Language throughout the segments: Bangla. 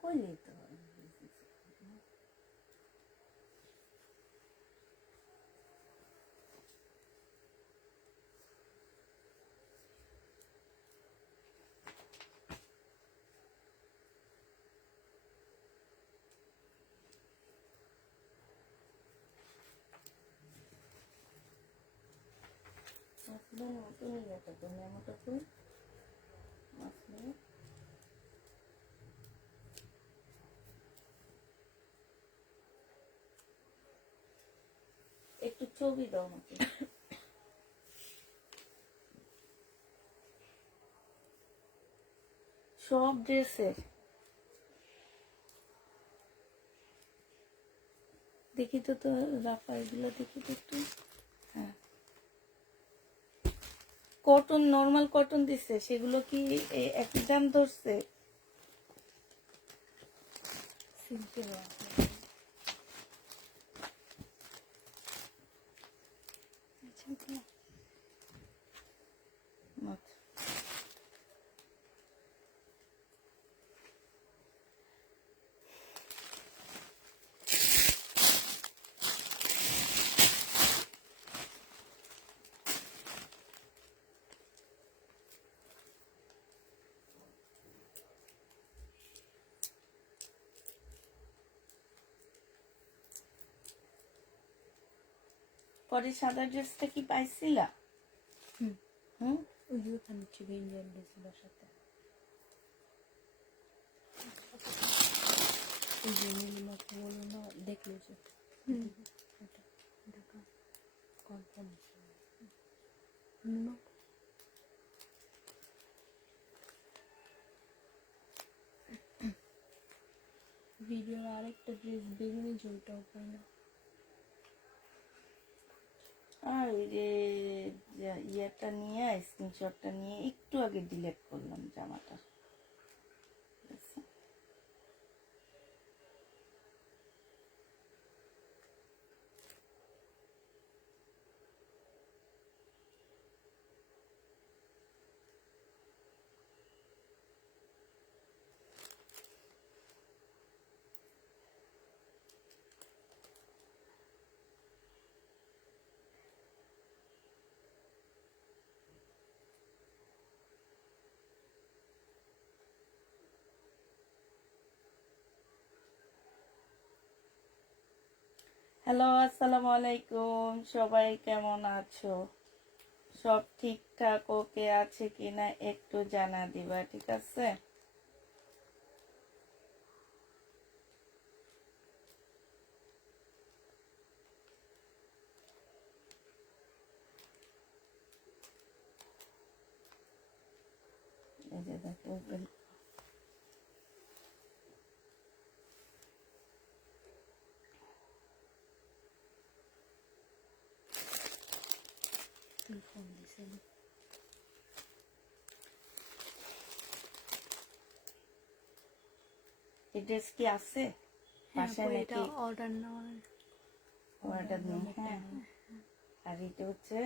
করলেই তো হয়। মাছলের মতনই গেছে তো মেমোটা কই মাছলে একটু ছবি দাও আমাকে। সব ড্রেসের দেখি তো তো রাফা এগুলো দেখি তো একটু। হ্যাঁ কটন নর্মাল কটন দিছে সেগুলো কি একই দাম ধরছে? সিল্কের পরে সাদা ড্রেসটা কি পাইছিলা? হুম ওই যে ওখানে ছিল ইন্ডিয়ান ড্রেস বাসাতে ওই যে নীলিমাকে বলো না দেখলো যে কনফার্ম ভিডিওর আরেকটা ড্রেস বেগুনি ঝোলটাও পাই না। আর ওই যে ইয়েটা নিয়ে স্ক্রিনশটটা নিয়ে একটু আগে ডিলিট করলাম জামাটা। হ্যালো আসসালামু আলাইকুম, সবাই কেমন আছো? সব ঠিকঠাক ওকে আছে কিনা একটু জানা দিবা, ঠিক আছে? এই যে দেখো ওপেন ফোন দিছে এই ড্রেস কি আছে বাসায় নাকি? অর্ডার নেওয়ার অর্ডার নেই। হ্যাঁ আর এটা হচ্ছে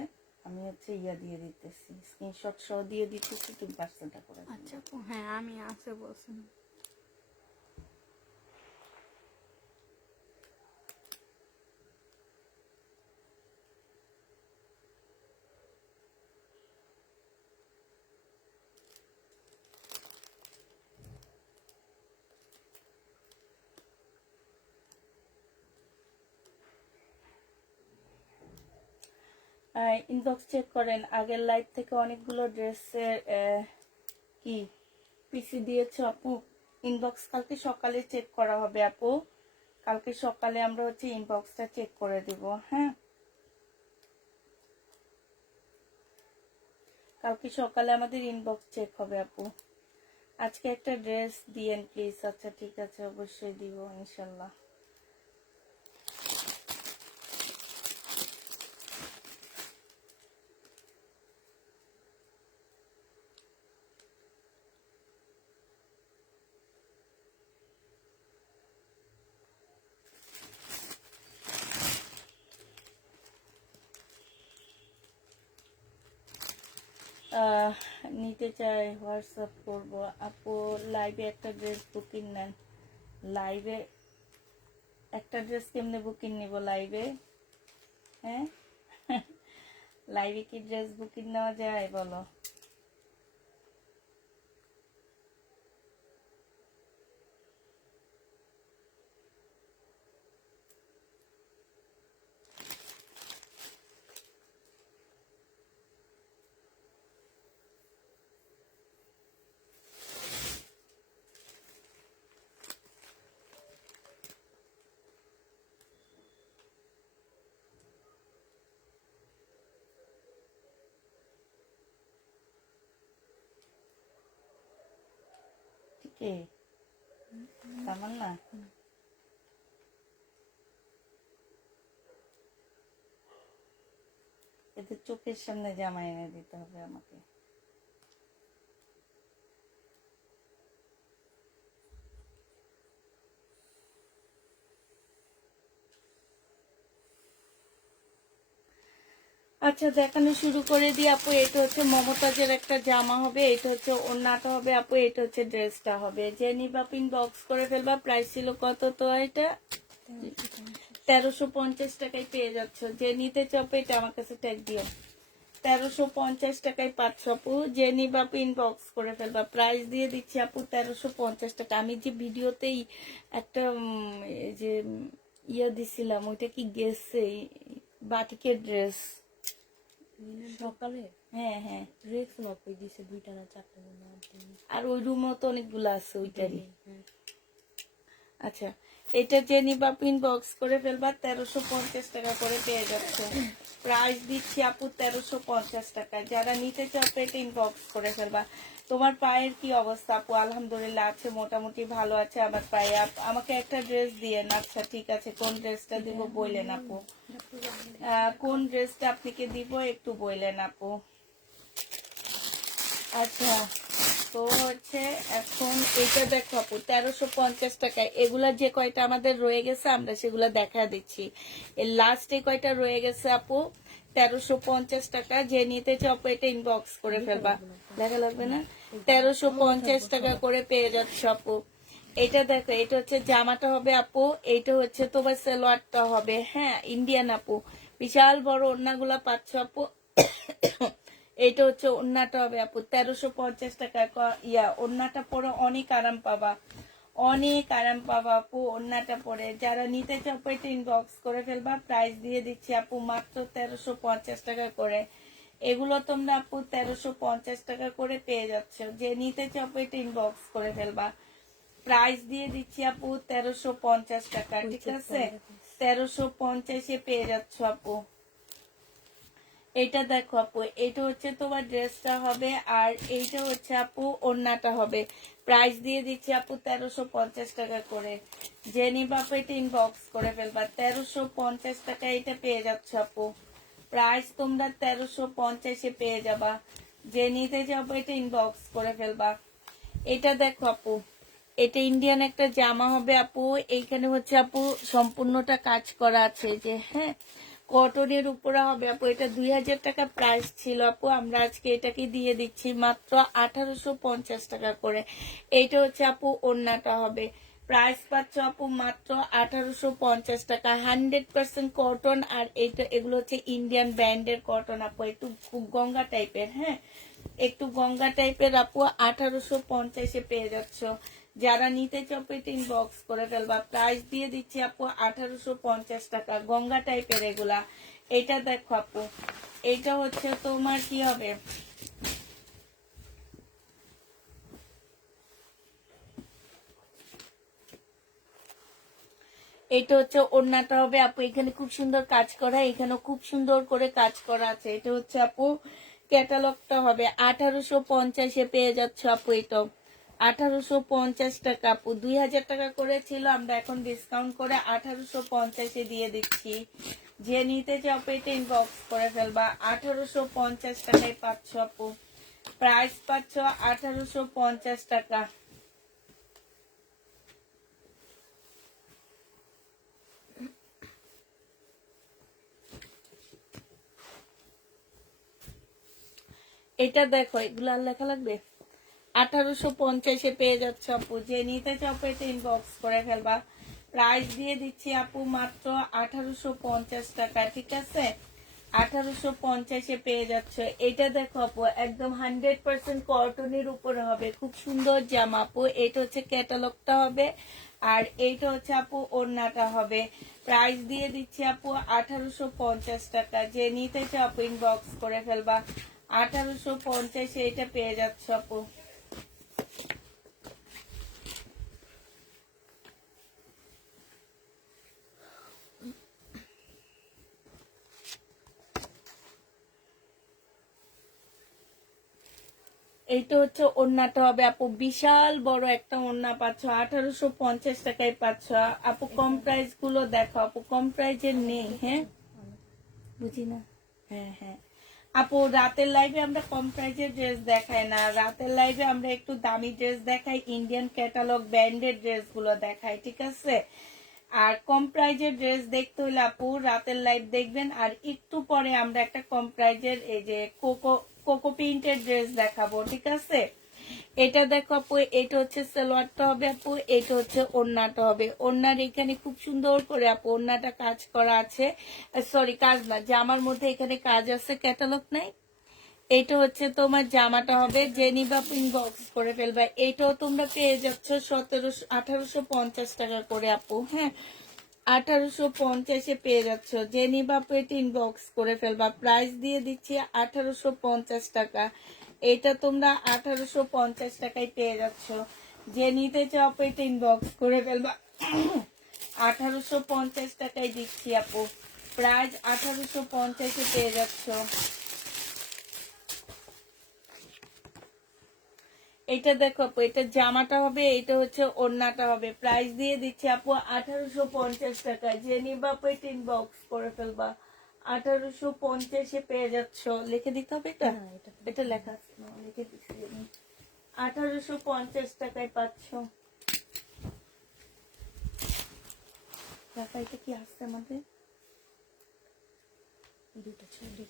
আমি হচ্ছে ইয়া দিয়ে দিতেছি, স্ক্রিনশট সহ দিয়ে দিতেছি, তুমি পার্সেলটা করে দিও। আচ্ছা হ্যাঁ আমি আছে বলছেন। ইনবক্স চেক করেন, আগের লাইভ থেকে অনেকগুলো ড্রেসের কি পিসি দিয়েছো আপু। ইনবক্স কালকে সকালে চেক করা হবে আপু, কালকে সকালে আমরা হচ্ছে ইনবক্সটা চেক করে দিব। হ্যাঁ কালকে সকালে আমাদের ইনবক্স চেক হবে আপু। আজকে একটা ড্রেস দিয়েন প্লিজ। আচ্ছা ঠিক আছে, অবশ্যই দিব ইনশাল্লাহ। আহ, নিতে চাই হোয়াটসঅ্যাপ করব। আপু লাইভে একটা ড্রেস বুকিং নেন। লাইভে একটা ড্রেস কেমনে বুকিং নিব লাইভে? হ্যাঁ লাইভে কি ড্রেস বুকিং নেওয়া যায় বলো? ঠিক তামান্না, এতে চোখের সামনে জামা এনে দিতে হবে আমাকে। আচ্ছা দেখানো শুরু করে দিই আপু। এটা হচ্ছে মমতাজের একটা জামা হবে, এটা হচ্ছে ওড়নাটা হবে আপু, এটা হচ্ছে ড্রেসটা হবে। যে নিবা পিন বক্স করে ফেলবা। প্রাইস ছিল কত তো এটা? 1350 টাকায় পেয়ে যাচ্ছ। যে নিতে চাপে এটা আমার কাছে ট্যাগ দিও। 1350 টাকায় পাচ্ছ আপু। যে নিবা পিন বক্স করে ফেলবা। প্রাইস দিয়ে দিচ্ছি আপু 1350 টাকা। আমি যে ভিডিওতেই একটা এই যে ইয়ে দিছিলাম, ওইটা কি গেছে? বাটিকের ড্রেস সকালে হ্যাঁ হ্যাঁ, ড্রেস মাপই দিছে 2টা না 4টা মনে হয়। আর ওই রুমও তো অনেকগুলো আছে ওইটারই। হ্যাঁ। আচ্ছা, এটা যে নিবা পিন বক্স করে ফেলবা 1350 টাকা করে পেয়ে যাচ্ছে। প্রাইস দিচ্ছি আপু 1350 টাকা। যারা নিতে চাও এটা ইনবক্স করে ফেলবা। তোমার পায়ের কি অবস্থা আপু? আলহামদুলিল্লাহ আছে, মোটামুটি ভালো আছে আমার পায়ে। আমাকে একটা ড্রেস দিয়ে। আচ্ছা ঠিক আছে, কোন ড্রেসটা দিব বললেন আপু? কোন ড্রেসটা আপনাকে দিব একটু বললেন আপু। আচ্ছা, তো হচ্ছে এখন এটা দেখো আপু 1350 টাকায়। এগুলা যে কয়টা আমাদের রয়ে গেছে আমরা সেগুলা দেখা দিচ্ছি। এর লাস্টে কয়টা রয়ে গেছে আপু 1350 টাকা। যে নিতে চাও আপু এটা ইনবক্স করে ফেলবা। দেখা লাগবে না? 1350 টাকা করে পেয়ে যাচ্ছে আপু। এটা দেখো, এটা হচ্ছে জামাটা হবে আপু, এইটা হচ্ছে তোমার সালোয়ারটা হবে। হ্যাঁ ইন্ডিয়ান আপু, বিশাল বড় ওড়নাগুলা পাচ্ছ আপু। এইটা হচ্ছে ওড়নাটা হবে আপু 1350 টাকা। ওড়নাটা পরে অনেক আরাম পাবা, অনেক আরাম পাবা আপু ওড়নাটা পরে। যারা নিতে চাও এটা ইনবক্স করে ফেলবা। প্রাইস দিয়ে দিচ্ছি আপু মাত্র 1350 টাকা করে। এগুলো তোমরা আপু 1350 টাকা করে পেয়ে যাচ্ছ। যে নিতে চাও এটা ইনবক্স করে ফেলবা। প্রাইস দিয়ে দিচ্ছি আপু 1350 টাকা। ঠিক আছে, 1350-এ পেয়ে যাচ্ছ আপু। এটা দেখো আপু, এটা হচ্ছে তোমার ড্রেসটা হবে, আর এইটা হচ্ছে আপু ওড়নাটা হবে। প্রাইস দিয়ে দিচ্ছি আপু 1350 টাকা করে। যে নিবা আপু এটা ইনবক্স করে ফেলবা। 1350 টাকা এটা পেয়ে যাচ্ছ আপু। প্রাইস তোমরা 1350-এ পেয়ে যাবা। যে নিতে যাবো এটা ইনবক্স করে ফেলবা। এটা দেখো আপু, এটা ইন্ডিয়ান একটা জামা হবে আপু। এইখানে হচ্ছে আপু সম্পূর্ণটা কাজ করা আছে যে হ্যাঁ, কটনের উপরে হবে আপু। এটা 2000 টাকা প্রাইস ছিল আপু, আমরা আজকে এটাকে দিয়ে দিচ্ছি মাত্র 1850 টাকা করে। এইটা হচ্ছে আপু ওড়নাটা হবে। প্রাইস পাচ্ছ আপু মাত্র 1850 টাকা। 100% কটন, আর এগুলো হচ্ছে ইন্ডিয়ান ব্র্যান্ডের কটন আপু, একটু গঙ্গা টাইপের। হ্যাঁ একটু গঙ্গা টাইপের আপু, 1850-এ পেয়ে যাচ্ছ। যারা নিতে চাও এটা ইনবক্স করে ফেলবা। প্রাইস দিয়ে দিচ্ছি আপু 1850 টাকা। গঙ্গা টাইপের এগুলা। এটা দেখো আপু, এটা হচ্ছে তোমার কি হবে, এটা হচ্ছে ওড়নাটা হবে আপু। এখানে খুব সুন্দর কাজ করা, এখানে খুব সুন্দর করে কাজ করা আছে। এটা হচ্ছে আপু ক্যাটালগটা হবে। 1850-এ পেয়ে যাচ্ছ আপু। এটা 1850 টাকা আপু। 2000 টাকা করে ছিল, আমরা এখন ডিসকাউন্ট করে 1850-এ দিয়ে দিচ্ছি। যে নিতে চাও এটা ইনবক্স করে ফেলবা। 1850 টাকায় পাচ্ছ আপু। প্রাইস পাচ্ছ 1850 টাকা। এটা দেখো, এগুলো আর লেখা লাগবে। 1850-এ পেয়ে যাচ্ছে আপু, যে নিতে চাও এটা ইনবক্স করে ফেলবা। প্রাইস দিয়ে দিচ্ছি আপু মাত্র 1850 টাকা, ঠিক আছে? 1850-এ পেয়ে যাচ্ছে। এটা দেখো আপু, একদম 100% কটনের উপরে হবে, খুব সুন্দর জামা আপু। এটা হচ্ছে ক্যাটালগটা হবে, আর এইটা হচ্ছে আপু ওড়নাটা হবে। প্রাইস দিয়ে দিচ্ছি আপু 1850 টাকা, যে নিতে চাও আপু ইনবক্স করে ফেলবা। 1850-এ এটা পেয়ে যাচ্ছে আপু। এইটা হচ্ছে ওড়নাটা হবে আপু, বিশাল বড় একটা ওড়না পাচ্ছ, 1850 টাকায় পাচ্ছ আপু। কম প্রাইস গুলো দেখো আপু, কম প্রাইজের নেই। হ্যাঁ, বুঝি না। হ্যাঁ হ্যাঁ আপু, রাতের লাইভে আমরা কম প্রাইজের ড্রেস দেখাই না, রাতের লাইভে আমরা একটু দামি ড্রেস দেখাই, ইন্ডিয়ান ক্যাটালগ ব্র্যান্ডেড ড্রেস গুলো দেখাই, ঠিক আছে? আর কম প্রাইজের ড্রেস দেখতে হলে আপু রাতের লাইভ দেখবেন। আর একটু পরে আমরা একটা কম প্রাইজের এই যে কোকো প্রিন্টের ড্রেস দেখাবো, ঠিক আছে? এটা দেখো আপু, এটা হচ্ছে সালোয়ারটা হবে আপু, এটা হচ্ছে ওড়নাটা হবে। ওড়নার এখানে খুব সুন্দর করে আপু ওড়নাটা কাজ করা আছে, সরি কাজ না, জামার মধ্যে এখানে কাজ আছে, ক্যাটালগ নাই। এটা হচ্ছে তোমার জামাটা হবে, যে নিবা ইনবক্স করে ফেলবা। এটাও তোমরা পেয়ে যাচ্ছ 1850 টাকা করে আপু। হ্যাঁ, 1850-এ পেয়ে যাচ্ছ, যে নিবা এটা ইনবক্স করে ফেলবা। প্রাইস দিয়ে দিচ্ছি 1850 টাকা। এটা তোমরা 1850 টাকায় পেয়ে যাচ্ছ, যে নিতে চাও এটা ইনবক্স করে ফেলবা। 1850 টাকায় দিচ্ছি আপু, প্রাইস 1850-এ পেয়ে যাচ্ছ। এটা দেখো আপু, এটা জামাটা হবে, এটা হচ্ছে ওড়নাটা হবে। প্রাইস দিয়ে দিচ্ছি আপু 1850 টাকা, যে নিবা এটা ইনবক্স করে ফেলবা। 1850-এ পেয়ে যাচ্ছ। লিখে দিতে হবে এটা, এটা লেখা আছে না, লিখে দিচ্ছি। 1850 টাকায় পাচ্ছ। টাকা এটা কি আসছে আমাদের? দুটো ছবি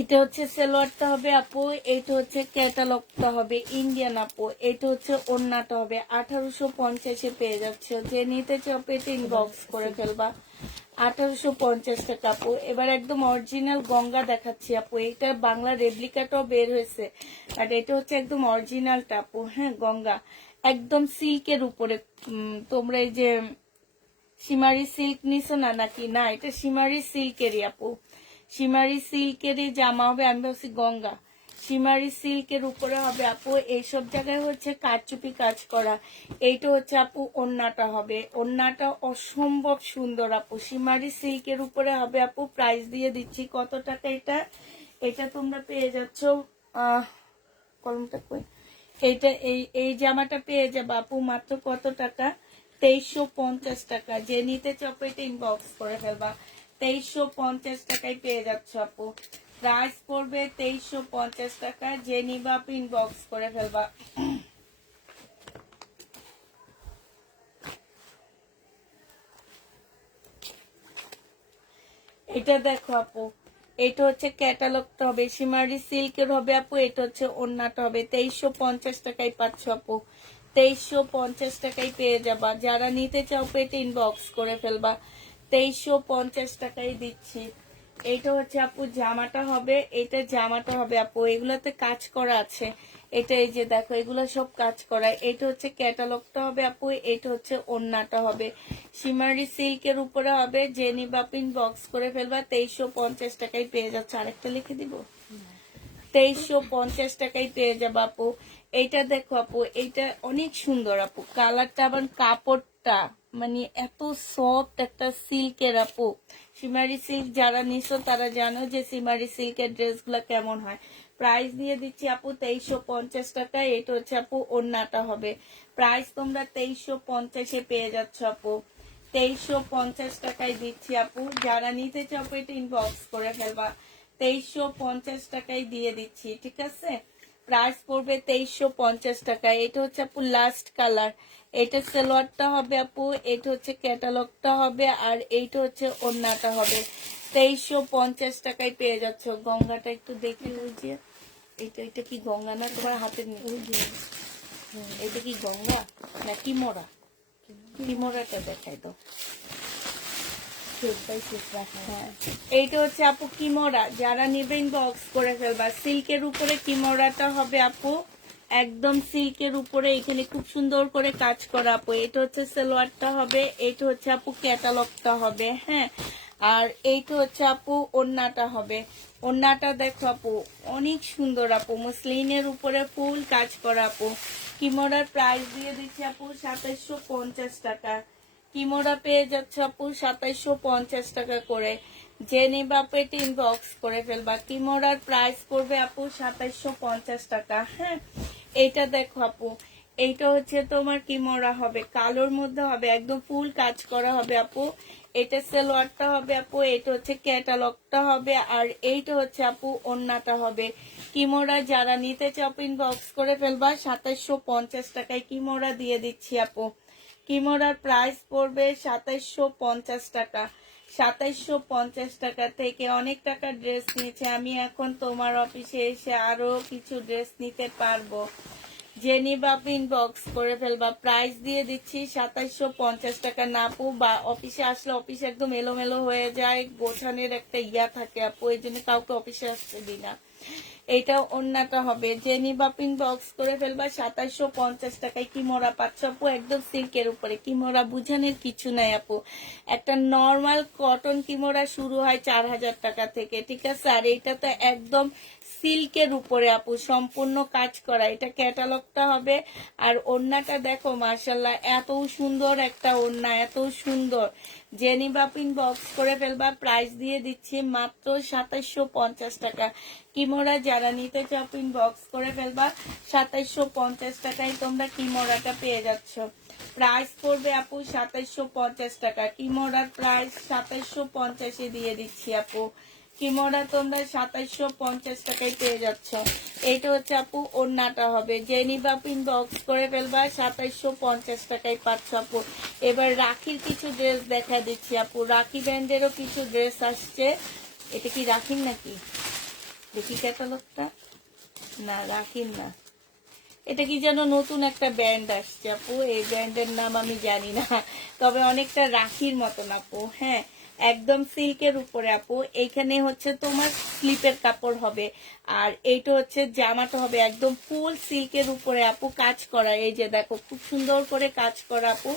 এটা হচ্ছে সালোয়ারটা হবে আপু, এটা হচ্ছে ক্যাটালগটা হবে ইন্ডিয়ান আপু, এটা হচ্ছে ওড়নাটা হবে। 1850-এ পেয়ে যাচ্ছে, যে নিতে চাও এটা ইনবক্স করে ফেলবা। 1850 টাকা আপু। এবার একদম অরিজিনাল গঙ্গা দেখাচ্ছি আপু, এটা বাংলা রেপ্লিকাটাও বের হয়েছে, বাট এটা হচ্ছে একদম অরিজিনালটা আপু। হ্যাঁ, গঙ্গা একদম সিল্কের উপরে। তোমরা এই যে শিমারি সিল্ক নিছো না নাকি? না, এটা শিমারি সিল্কেরই আপু, শিমারি সিল্কেরই জামা হবে। আমি ভাবছি গঙ্গা, শিমারি সিল্কের উপরে হবে আপু। এইসব জায়গায় হচ্ছে কারচুপি কাজ করা। এইটা হচ্ছে আপু ওড়নাটা হবে, ওড়নাটা অসম্ভব সুন্দর আপু, শিমারি সিল্কের উপরে হবে আপু। প্রাইস দিয়ে দিচ্ছি কত টাকা এটা? এটা তোমরা পেয়ে যাচ্ছ কলমটা কই, এইটা এই জামাটা পেয়ে যাবে আপু মাত্র কত টাকা? 2350 টাকা, যে নিতে চাও এটা ইনবক্স করে ফেলবা। 2350 টাকায় পেয়ে যাচ্ছ আপু, প্রাইস পড়বে 2350 টাকা, যে নিবা ইনবক্স করে ফেলবা। এটা দেখো আপু, এটা হচ্ছে ক্যাটালগটা হবে, শিমারি সিল্কের হবে আপু। এটা হচ্ছে ওড়নাটা হবে। 2350 টাকায় পাচ্ছ আপু, 2350 টাকায় পেয়ে যাবা। যারা নিতে চাও এটা ইনবক্স করে ফেলবা। 2350 টাকায় দিচ্ছি। এটা হচ্ছে আপু জামাটা হবে, এটা জামাটা হবে আপু, এগুলোতে কাজ করা আছে। এটা এই যে দেখো, এগুলো সব কাজ করা। এটা হচ্ছে ক্যাটালগটা হবে আপু, এটা হচ্ছে ওড়নাটা হবে, শিমারি সিল্কের উপরে হবে। যে নিবা ইনবক্স করে ফেলবা। 2350 টাকায় পেয়ে যাচ্ছে। আরেকটা লিখে দিব, 2350 টাকায় পেয়ে যাবো আপু। এইটা দেখো আপু, এইটা অনেক সুন্দর আপু, কালারটা আবার কাপড়টা মানে এত সফট একটা সিল্কের আপু। সিমারি সিল্ক যারা নিছো তারা জানো যে সিমারি সিল্কের ড্রেস গুলা কেমন হয়। প্রাইস দিয়ে দিচ্ছি আপু 2350 টাকা। এটা হচ্ছে আপু ওড়নাটা হবে। প্রাইস তোমরা 2350-এ পেয়ে যাচ্ছ আপু, 2350 টাকায় দিচ্ছি আপু। যারা নিতে চাও আপু এটা ইনবক্স করে ফেলবা। 2350 টাকায় দিয়ে দিচ্ছি, ঠিক আছে? প্রাইস পড়বে 2350 টাকা। এটা হচ্ছে আপু লাস্ট কালার, এটা সালোয়ারটা হবে আপু, এটা হচ্ছে ক্যাটালগটা হবে, আর এইটা হচ্ছে ওড়নাটা হবে। 2350 টাকায় পেয়ে যাচ্ছ। গঙ্গাটা একটু দেখে, ওই যে এটা কি গঙ্গা না তোমার হাতের নিচে? এটা কি গঙ্গা না কি মোড়া? কি মোড়াটা দেখাই দাও। হ্যাঁ, এইটা হচ্ছে আপু কিমোরা, যারা নেবেন বক্স করে ফেলবা। সিল্কের উপরে কিমোরাটা হবে আপু, একদম সিল্কের উপরে, এখানে খুব সুন্দর করে কাজ করা আপু। এটা হচ্ছে সালোয়ারটা হবে, এটা হচ্ছে আপু ক্যাটালগটা হবে। হ্যাঁ, আর এইটা হচ্ছে আপু ওড়নাটা হবে। ওড়নাটা দেখো আপু অনেক সুন্দর আপু, মুসলিনের উপরে ফুল কাজ করা আপু। কিমোরার প্রাইস দিয়ে দিচ্ছি আপু 2750 টাকা। কিমোরা পেয়ে যাচ্ছে আপু 2750 টাকা করে। জেনি বাপেট ইনবক্স করে ফেলবা। কিমোরার প্রাইস পড়বে আপু 2750 টাকা। হ্যাঁ, এইটা দেখো আপু, এইটা হচ্ছে তোমার কিমোরা হবে, কালোর মধ্যে হবে, একদম ফুল কাজ করা হবে আপু। এটা সালোয়ারটা হবে আপু, এটা হচ্ছে ক্যাটালগটা হবে, আর এইটা হচ্ছে আপু ওড়নাটা হবে। কিমোরা যারা নিতে চাও ইনবক্স করে ফেলবা। 2750 টাকায় কিমোরা দিয়ে দিচ্ছি আপু। কিমোরার প্রাইস পড়বে 2750 টাকা। 2750 টাকা থেকে অনেক টাকা ড্রেস নিয়েছে। আমি এখন তোমার অফিসে এসে আরো কিছু ড্রেস নিতে পারবো। জেনি বাপ ইনবক্স করে ফেলবা। প্রাইস দিয়ে দিচ্ছি 2750 টাকা। না আপু, বা অফিসে আসলে অফিস একদম এলোমেলো হয়ে যায়, গোছানোর একটা ইয়া থাকে আপু, এই জন্য কাউকে অফিসে আসতে দিই না। এটা ওড়নাটা হবে। জেনি বাপিন বক্স করে ফেলবা। 2750 টাকায় কিমোরা পাচ্ছ আপু, একদম সিল্কের উপরে। কিমোরা বুঝানোর কিছু নাই আপু, একটা নর্মাল কটন কিমোরা শুরু হয় 4000 টাকা থেকে, ঠিক আছে? আর এটা তো একদম সিল্কের উপরে আপু, সম্পূর্ণ কাজ করা। এটা ক্যাটালগটা হবে, আর ওড়নাটা দেখো মার্শাল্লাহ, এত সুন্দর একটা ওড়না, এত সুন্দর। জেনি বাপিন বক্স করে ফেলবা। প্রাইস দিয়ে দিচ্ছি মাত্র 2750 টাকা। কিমোরা যারা নিতে চাও বক্স করে ফেলবা। 2750 টাকায় তোমরা কিমোরাটা পেয়ে যাচ্ছ। প্রাইস পড়বে আপু 2750 টাকা। কিমোরার প্রাইস 2750 দিয়ে দিচ্ছি আপু। কিমোরা তোমরা 2750 টাকায় পেয়ে যাচ্ছ। এইটা হচ্ছে আপু ওড়নাটা হবে। জেনি বাপিন বক্স করে ফেলবা। 2750 টাকায় পাচ্ছ আপু। এবার রাখির কিছু ড্রেস দেখা দিচ্ছি আপু। রাখি ব্যান্ডেরও কিছু ড্রেস আসছে। এটা কি রাখির নাকি? দেখি ক্যাটালগটা। না, রাখির না, এটা কি যেন নতুন একটা ব্যান্ড আসছে আপু, এই ব্যান্ডের নাম আমি জানি না, তবে অনেকটা রাখির মতন আপু। হ্যাঁ, একদম সিল্কের উপরে আপু। এইখানে হচ্ছে তোমার স্লিপের কাপড় হবে, আর এইটা হচ্ছে জামাটা হবে একদম ফুল সিল্কের উপরে আপু, কাজ করা। এই যে দেখো খুব সুন্দর করে কাজ করা আপু।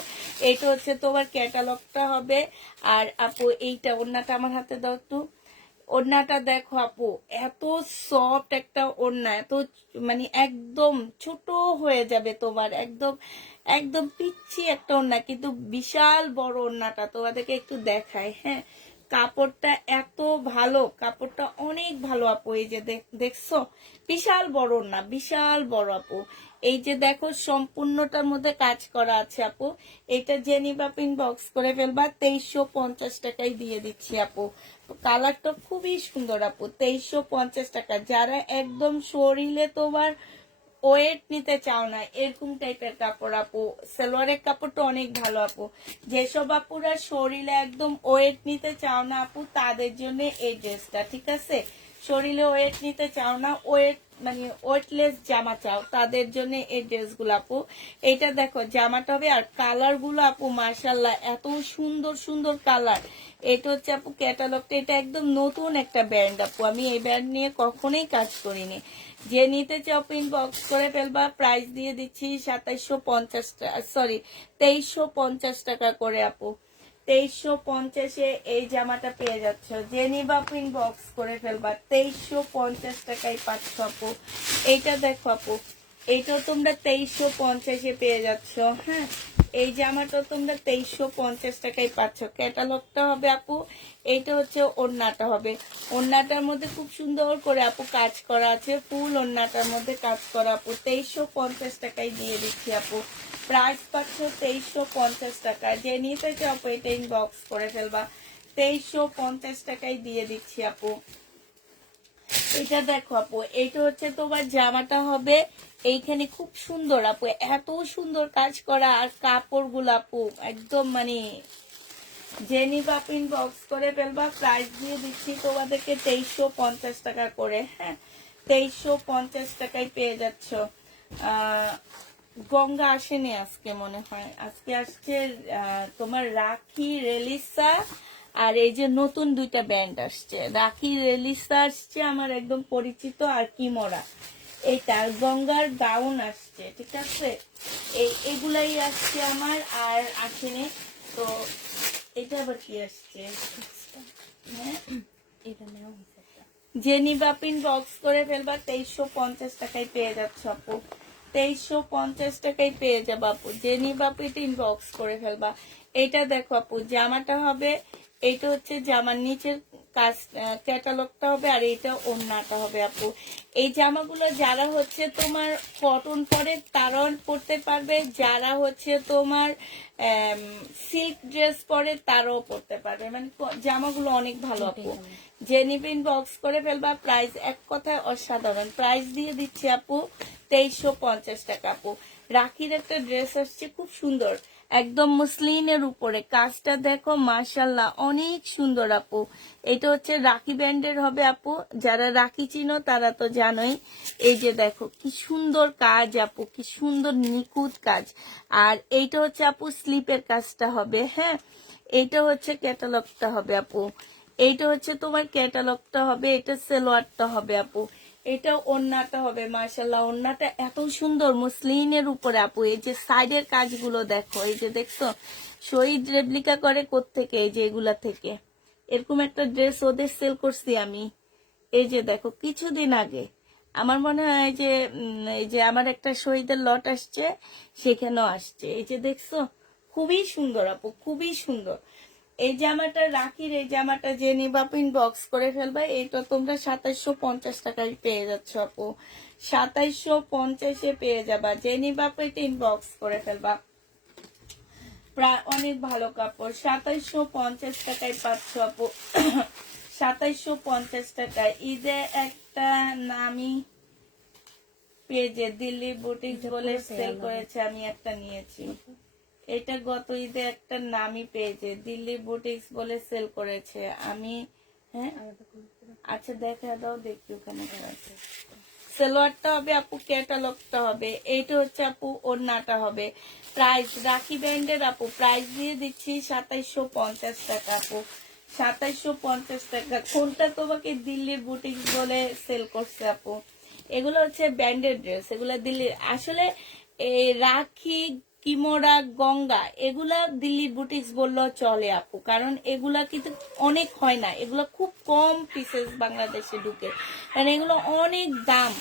এইটা হচ্ছে তোমার ক্যাটালগটা হবে। আর আপু এইটা ওড়নাটা আমার হাতে দাও একটু। ওড়নাটা দেখো আপু, এত সফট একটা ওড়না, এত মানে একদম ছোট হয়ে যাবে তোমার, একদম একদম পিচ্ছি একটা ওড়না, কিন্তু বিশাল বড় ওড়নাটা তোমাদেরকে একটু দেখাই। হ্যাঁ, কাপড়টা এত ভালো, কাপড়টা অনেক ভালো আপু। এই যে দেখছো, বিশাল বড় ওড়না, বিশাল বড় আপু। এই যে দেখো সম্পূর্ণটার মধ্যে কাজ করা আছে আপু। এটা জেনি বাপিং বক্স করে ফেলবা। 2350 টাকায় দিয়ে দিচ্ছি আপু। কালারটা খুবই সুন্দর আপু। 2350 টাকা। যারা একদম শরীরে তোমার ওয়েট নিতে চাও না, এরকম টাইপের কাপড় আপু, সালোয়ারের কাপড়টা অনেক ভালো আপু। যেসব আপুরা শরীরে একদম ওয়েট নিতে চাও না আপু, তাদের জন্য এই ড্রেসটা, ঠিক আছে? শরীরে ওয়েট নিতে চাও না, ওয়েট মানে ওয়েটলেস জামা চাও, তাদের জন্য এই ড্রেসগুলো আপু। এটা দেখো জামাটা হবে, আর কালার গুলো আপু মার্শাল্লাহ, এত সুন্দর সুন্দর কালার। এটা হচ্ছে আপু ক্যাটালগটা। এটা একদম নতুন একটা ব্র্যান্ড আপু, আমি এই ব্র্যান্ড নিয়ে কখনোই কাজ করিনি। যে নিতে চাও বক্স করে ফেলবা। প্রাইস দিয়ে দিচ্ছি 2750 টাকা, সরি 2350 টাকা করে আপু। 2350-এ এই জামাটা পেয়ে যাচ্ছ। যে নিবা বক্স করে ফেলবা। 2350 টাকায় পাচ্ছ আপু। এইটা দেখো আপু, এইটাও তোমরা 2350-এ পেয়ে যাচ্ছ। হ্যাঁ, এই জামাটা তোমরা 2350 টাকায় পাচ্ছ। ক্যাটালগটা হবে আপু, এইটা হচ্ছে ওড়নাটা হবে। ওড়নাটার মধ্যে খুব সুন্দর করে আপু কাজ করা আছে, ফুল ওড়নাটার মধ্যে কাজ করা আপু। 2350 টাকায় দিয়ে দিচ্ছি আপু। প্রাইস পাচ্ছ 2350 টাকা। যে নিতে চাও এটা ইনবক্স করে ফেলবা। 2350 টাকায় দিয়ে দিচ্ছি আপু। এটা দেখো আপু, এটা হচ্ছে তোমার জামাটা হবে এইখানে খুব সুন্দর আপু, এত সুন্দর কাজ করা, আর কাপড়গুলো আপু একদম মানে জেনি বাপিন বক্স করে ফেলবা। প্রাইস দিয়ে দিচ্ছি তোমাদেরকে 2350 টাকা করে। হ্যাঁ, 2350 টাকায় পেয়ে যাচ্ছ। গঙ্গা আসেনি আজকে, মনে হয় আজকে আসছে তোমার রাখি, রেলিসা, আর এই যে নতুন দুইটা ব্যান্ড আসছে, রাখি রেলিসা আসছে আমার একদম পরিচিত, আর কিমোরা এইটা, আর গঙ্গার গাউন আসছে, ঠিক আছে। এগুলাই আসছে আমার, আর আসেনি। তো এটা আবার কি আসছে? হ্যাঁ, এটা নেওয়া হয়েছে একটা। জেনি বাপিন বক্স করে ফেলবা, 2350 টাকায় পেয়ে যাচ্ছ আপু, 2350 টাকায় পেয়ে যাবো আপু। জেনি বাপিন বক্স করে ফেলবা। এটা দেখো আপু, জামাটা হবে, এইটা হচ্ছে জামার নিচের কাজ, ক্যাটালগটা হবে, আর এইটা ওড়নাটা হবে আপু। এই জামাগুলো যারা হচ্ছে তোমার কটন পরে তারাও পরতে পারবে, যারা হচ্ছে তোমার সিল্ক ড্রেস পরে তারাও পরতে পারবে, মানে জামাগুলো অনেক ভালো আপু। জেনিপিন বক্স করে ফেলবা। প্রাইস এক কথায় অসাধারণ, প্রাইস দিয়ে দিচ্ছি আপু 2350 টাকা আপু। রাখির একটা ড্রেস আসছে খুব সুন্দর, একদম মুসলিনের উপরে, কাজটা দেখো মাশাল্লাহ অনেক সুন্দর আপু। এটা হচ্ছে রাখি ব্যান্ডের হবে আপু, যারা রাখি চিনো তারা তো জানোই। এই যে দেখো কি সুন্দর কাজ আপু, কি সুন্দর নিখুঁত কাজ। আর এইটা হচ্ছে আপু স্লিপের কাজটা হবে। হ্যাঁ, এইটা হচ্ছে ক্যাটালগটা হবে আপু, এইটা হচ্ছে তোমার ক্যাটালগটা হবে, এটা সেলোয়ারটা হবে আপু, এটা ওড়নাটা হবে। মাশাল্লাহ ওড়নাটা এত সুন্দর মুসলিনের উপরে আপু। এই যে সাইডের কাজগুলো দেখো, এই যে দেখছো শহীদ রেপ্লিকা করে কোত্থেকে, এই যে এগুলা থেকে। এরকম একটা ড্রেস ওদের সেল করছি আমি, এই যে দেখো কিছুদিন আগে। আমার মনে হয় যে এই যে আমার একটা শহীদের লট আসছে, সেখানেও আসছে। এই যে দেখছো খুবই সুন্দর আপু, খুবই সুন্দর। এই জামাটা রাখির, এই জামাটা যে নিবাপিন বক্স করে ফেলবা, এইটা তোমরা 2750 টাকায় পেয়ে যাচ্ছ আপু, 2750-এ পেয়ে যাবা। যে নিবাপিন বক্স করে ফেলবা, প্রায় অনেক ভালো কাপড়, 2750 টাকায় পাচ্ছ আপু, 2750 টাকায়। ঈদে একটা নামি পেজে দিল্লি বুটিক বলে সেল করেছে, আমি একটা নিয়েছি। এটা গত ঈদে একটা নামি পেজে দিল্লি বুটিক্স বলে সেল করেছে, আমি। হ্যাঁ, আচ্ছা দেখা দাও, দেখি ওখানে আছে। সেলোয়ারটা হবে আপু, ক্যাটালগটা হবে, এইটা হচ্ছে আপু ওড়নাটা হবে। প্রাইস রাখি ব্যান্ডের আপু, প্রাইস দিয়ে দিচ্ছি 2750 টাকা আপু, 2750 টাকা। কোনটা তোমাকে দিল্লির বুটিক্স বলে সেল করছে আপু? এগুলো হচ্ছে ব্যান্ডেড ড্রেস, এগুলা দিল্লির। আসলে এই রাখি, কিমোরা, গঙ্গা এগুলা দিল্লির বুটিক্স বললেও চলে আপু, কারণ এগুলা কিন্তু অনেক হয় না, এগুলো খুব কম পিসেস বাংলাদেশে ঢুকে, কারণ এগুলো অনেক দাম,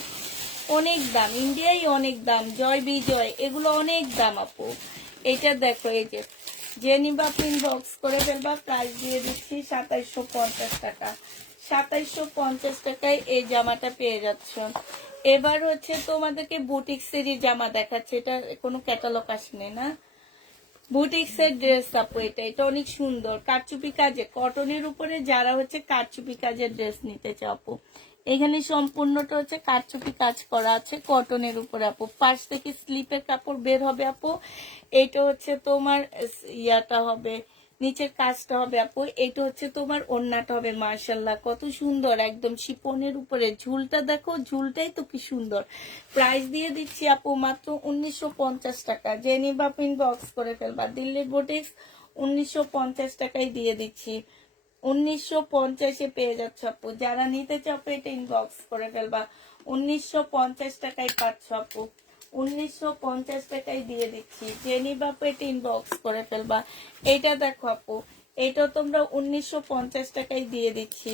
অনেক দাম, ইন্ডিয়ায় অনেক দাম, জয় বিজয় এগুলো অনেক দাম আপু। এটা দেখো, এই যে জেনিবা পিন বক্স করে ফেলবা, প্রাইস দিয়ে দিচ্ছি 2750 টাকা, 2750 টাকায় এই জামাটা পেয়ে যাচ্ছ। এবার হচ্ছে তোমাদেরকে বুটিক্সেরই জামা দেখাচ্ছে, এটা কোনো ক্যাটালগ আসেনি না, বুটিক্সের ড্রেস আপু। এটা অনেক সুন্দর, কারচুপি কাজে, কটনের উপরে যারা হচ্ছে কারচুপি কাজের ড্রেস নিতে চাও আপু, এখানে সম্পূর্ণটা হচ্ছে কারচুপি কাজ করা আছে কটনের উপরে আপু। পাশ থেকে স্লিপের কাপড় বের হবে আপু, এটা হচ্ছে তোমার ইয়াটা হবে, নিচের কাজটা হবে আপু, এটা হচ্ছে তোমার ওড়নাটা হবে। মাশাল্লাহ কত সুন্দর, একদম শিপনের উপরে, ঝুলটা দেখো, ঝুলটাই তো কি সুন্দর। প্রাইস দিয়ে দিচ্ছি আপু মাত্র 1950 টাকা। জেনি বাপিন বক্স করে ফেলবা, দিল্লির বুটিক্স 1950 টাকায় দিয়ে দিচ্ছি, 1950-এ পেয়ে যাচ্ছ আপু। যারা নিতে চাও পেটে ইনবক্স করে ফেলবা, 1950 টাকায় পাচ্ছ আপু, 1950 টাকায় দিয়ে দিচ্ছি। জেনি বা পেটে ইনবক্স করে ফেলবা। এটা দেখো আপু, এটা তোমরা 1950 টাকায় দিয়ে দিচ্ছি।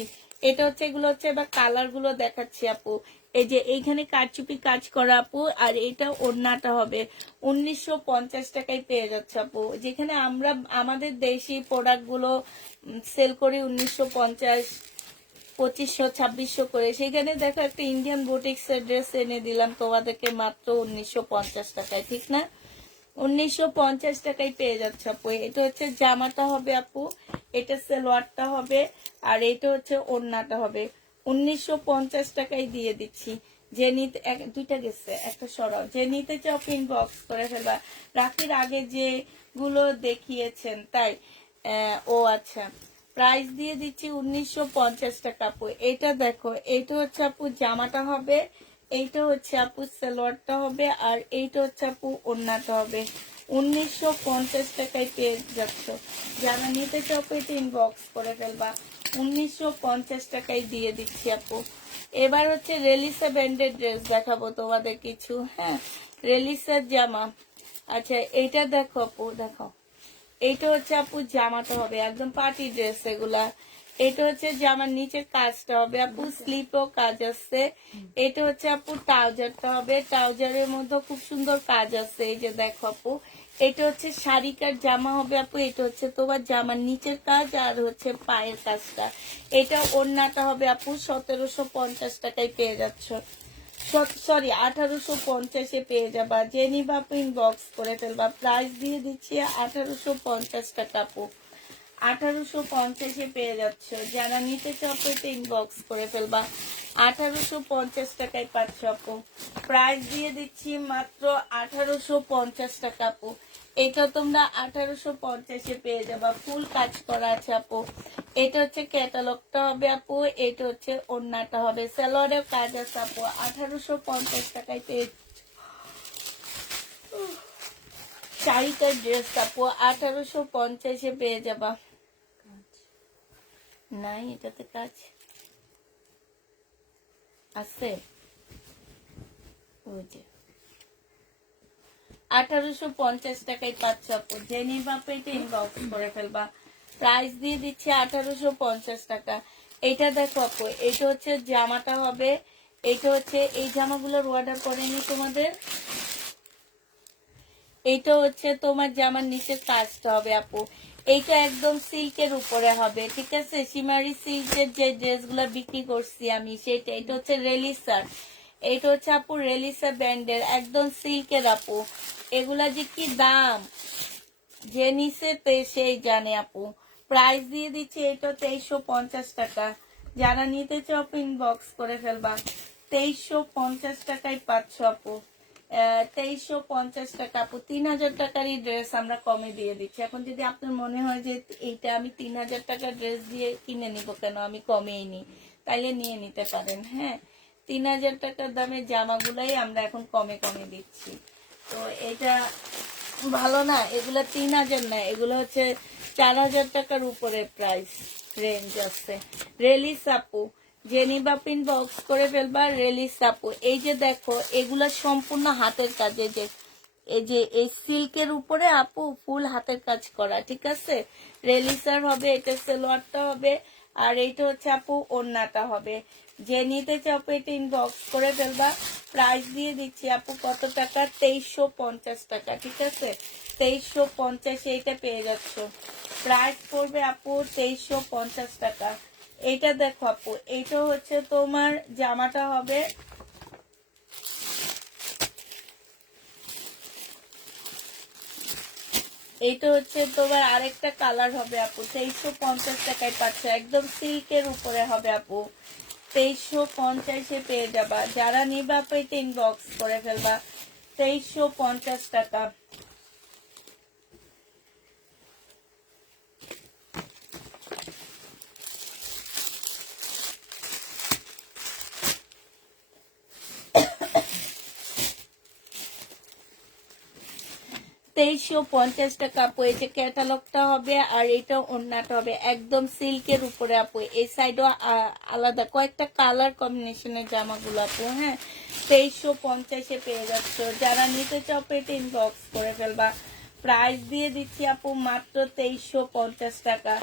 এটা হচ্ছে, এগুলো হচ্ছে এবার কালার গুলো দেখাচ্ছি আপু। এই যে এইখানে কারচুপি কাজ করা আপু, আর এটা ওড়নাটা হবে, 1950 টাকায় পেয়ে যাচ্ছে আপু। যেখানে আমরা আমাদের দেশি প্রোডাক্ট গুলো সেল করি 1950, 2500, 2600 করে, সেখানে দেখো একটা ইন্ডিয়ান বুটিক্স এর ড্রেস এনে দিলাম তোমাদেরকে মাত্র 1950 টাকায়, ঠিক না? 1950 টাকায় পেয়ে যাচ্ছে আপু। এটা হচ্ছে জামাটা হবে আপু, এটা সালোয়ারটা হবে, আর এটা হচ্ছে ওড়নাটা হবে। 1950 টাকায় দিয়ে দিচ্ছি। যে নিতে দুইটা গেছে, একটা সরাও। যে নিতে চাও ইনবক্স করে ফেলবা। রাখির আগে যেগুলো দেখিয়েছেন তাই। ও আচ্ছা, প্রাইস দিয়ে দিচ্ছি 1950 টাকা আপু। এটা দেখো, এইটা হচ্ছে আপু জামাটা হবে, এইটা হচ্ছে আপু সালোয়ারটা হবে, আর এইটা হচ্ছে আপু ওড়নাটা হবে। 1950 টাকায় পেয়ে যাচ্ছ। যারা নিতে চাও এটা ইনবক্স করে ফেলবা। 1950 টাকায় দিয়ে দিচ্ছি আপু। এবার হচ্ছে রেলিসা ব্যান্ডের ড্রেস দেখাবো তোমাদের কিছু। হ্যাঁ, রেলিসার জামা। আচ্ছা, এইটা দেখো আপু, দেখো এইটা হচ্ছে আপু জামাটা হবে একদম পার্টি ড্রেস এগুলা। এটা হচ্ছে জামার নিচের কাজটা হবে আপু, স্লিপও কাজ আছে। এটা হচ্ছে আপু ট্রাউজারটা হবে, ট্রাউজারের মধ্যে খুব সুন্দর কাজ আছে। এই যে দেখো আপু, এটা হচ্ছে শাড়িকার জামা হবে আপু। এটা হচ্ছে তোমার জামার নিচের কাজ আর হচ্ছে পায়ের কাজটা। এটা ওড়নাটা হবে আপু 1750 টাকায় পেয়ে যাচ্ছ। সরি, 1850-এ পেয়ে যাবা। যে নিবা আপু ইনবক্স করে ফেলবা। প্রাইস দিয়ে দিচ্ছি 1850 টাকা আপু। 1850-এ পেয়ে যাচ্ছ। যারা নিতে চাও এটা ইনবক্স করে ফেলবা। 1850 টাকায় পাচ্ছ আপু। প্রাইস দিয়ে দিচ্ছি মাত্র 1850 টাকা আপু। এটা তোমরা 1850-এ পেয়ে যাবা। ফুল কাজ করা আছে আপু। এটা হচ্ছে ক্যাটালগটা হবে আপু, এটা হচ্ছে ওড়নাটা হবে, সালোয়ারের কাজ আছে আপু। 1850 টাকায় পেয়ে শাড়িটার ড্রেস আপু 1850-এ পেয়ে যাবা। নাই, এটাতে কাজ আছে, ওই যে 1850 টাকায় পাচ্ছ আপু। যে নিবা আপু এটা ইনবক্স করে ফেলবা। প্রাইস দিয়ে দিচ্ছি 1850 টাকা। এটা দেখো আপু, এটা হচ্ছে জামাটা হবে। এটা হচ্ছে এই জামাগুলোর অর্ডার করেনি তোমাদের। এইটা হচ্ছে তোমার জামার নিচের কাজটা হবে আপু। এইটা একদম সিল্কের উপরে হবে, ঠিক আছে। সিমারি সিল্কের যে ড্রেসগুলো বিক্রি করছি আমি সেটা। এটা হচ্ছে রেলিসার, এইটা হচ্ছে আপু রেলিসা ব্র্যান্ডের একদম সিল্কের আপু। এগুলা যে কি দাম, যে নিছে সেই জানে আপু। প্রাইস দিয়ে দিচ্ছি এটা 2350 টাকা। যারা নিতে চাও ইনবক্স করে ফেলবা। 2350 টাকায় পাচ্ছ আপু। 2350 টাকা আপু। 3000 টাকারই ড্রেস আমরা কমে দিয়ে দিচ্ছি। এখন যদি আপনার মনে হয় যে এইটা আমি 3000 টাকার ড্রেস দিয়ে কিনে নিব, কেন আমি কমেই নি, তাইলে নিয়ে নিতে পারেন। হ্যাঁ, 3000 টাকার দামে জামাগুলাই আমরা এখন কমে কমে দিচ্ছি। তো এটা ভালো না, এগুলো 3000 না, এগুলো হচ্ছে 4000 টাকার উপরে প্রাইস রেঞ্জ আছে। রেলিস আপু, জেনিবা পিন বক্স করে ফেলবা। রেলিস আপু, এই যে দেখো এগুলা সম্পূর্ণ হাতের কাজে, যে এই যে এই সিল্কের উপরে আপু ফুল হাতের কাজ করা, ঠিক আছে। রেলিসার হবে, এটা সালোয়ারটা হবে, আর এইটা হচ্ছে আপু ওড়নাটা হবে। যে নিতে চাও এটা ইনবক্স করে ফেলবা। প্রাইস দিয়ে দিচ্ছি আপু কত টাকা, 2350 টাকা, ঠিক আছে। 2350 এইটা পেয়ে যাচ্ছ। প্রাইস পড়বে আপু 2350 টাকা। এইটা দেখো আপু, এইটা হচ্ছে তোমার জামাটা হবে। এইটা হচ্ছে তোমার আরেকটা কালার হবে আপু। 2350 টাকায় পাচ্ছ, একদম সিল্কের উপরে হবে আপু। 2350-এ পেয়ে যাবা। যারা নিবা আপু এটা ইনবক্স করে ফেলবা। 2350 টাকা। তেইশশো পঞ্চাশ টাকা আপু। এই যে ক্যাটালগটা হবে আর এটা ওড়নাটা হবে একদম সিল্কের উপরে আপু। এই সাইডও আলাদা কয়েকটা কালার কম্বিনেশনের জামাগুলো আপু। হ্যাঁ, 2350-এ পেয়ে যাচ্ছ। যারা নিতে চাও এটা ইনবক্স করে ফেলবা। প্রাইস দিয়ে দিচ্ছি আপু মাত্র 2350 টাকা।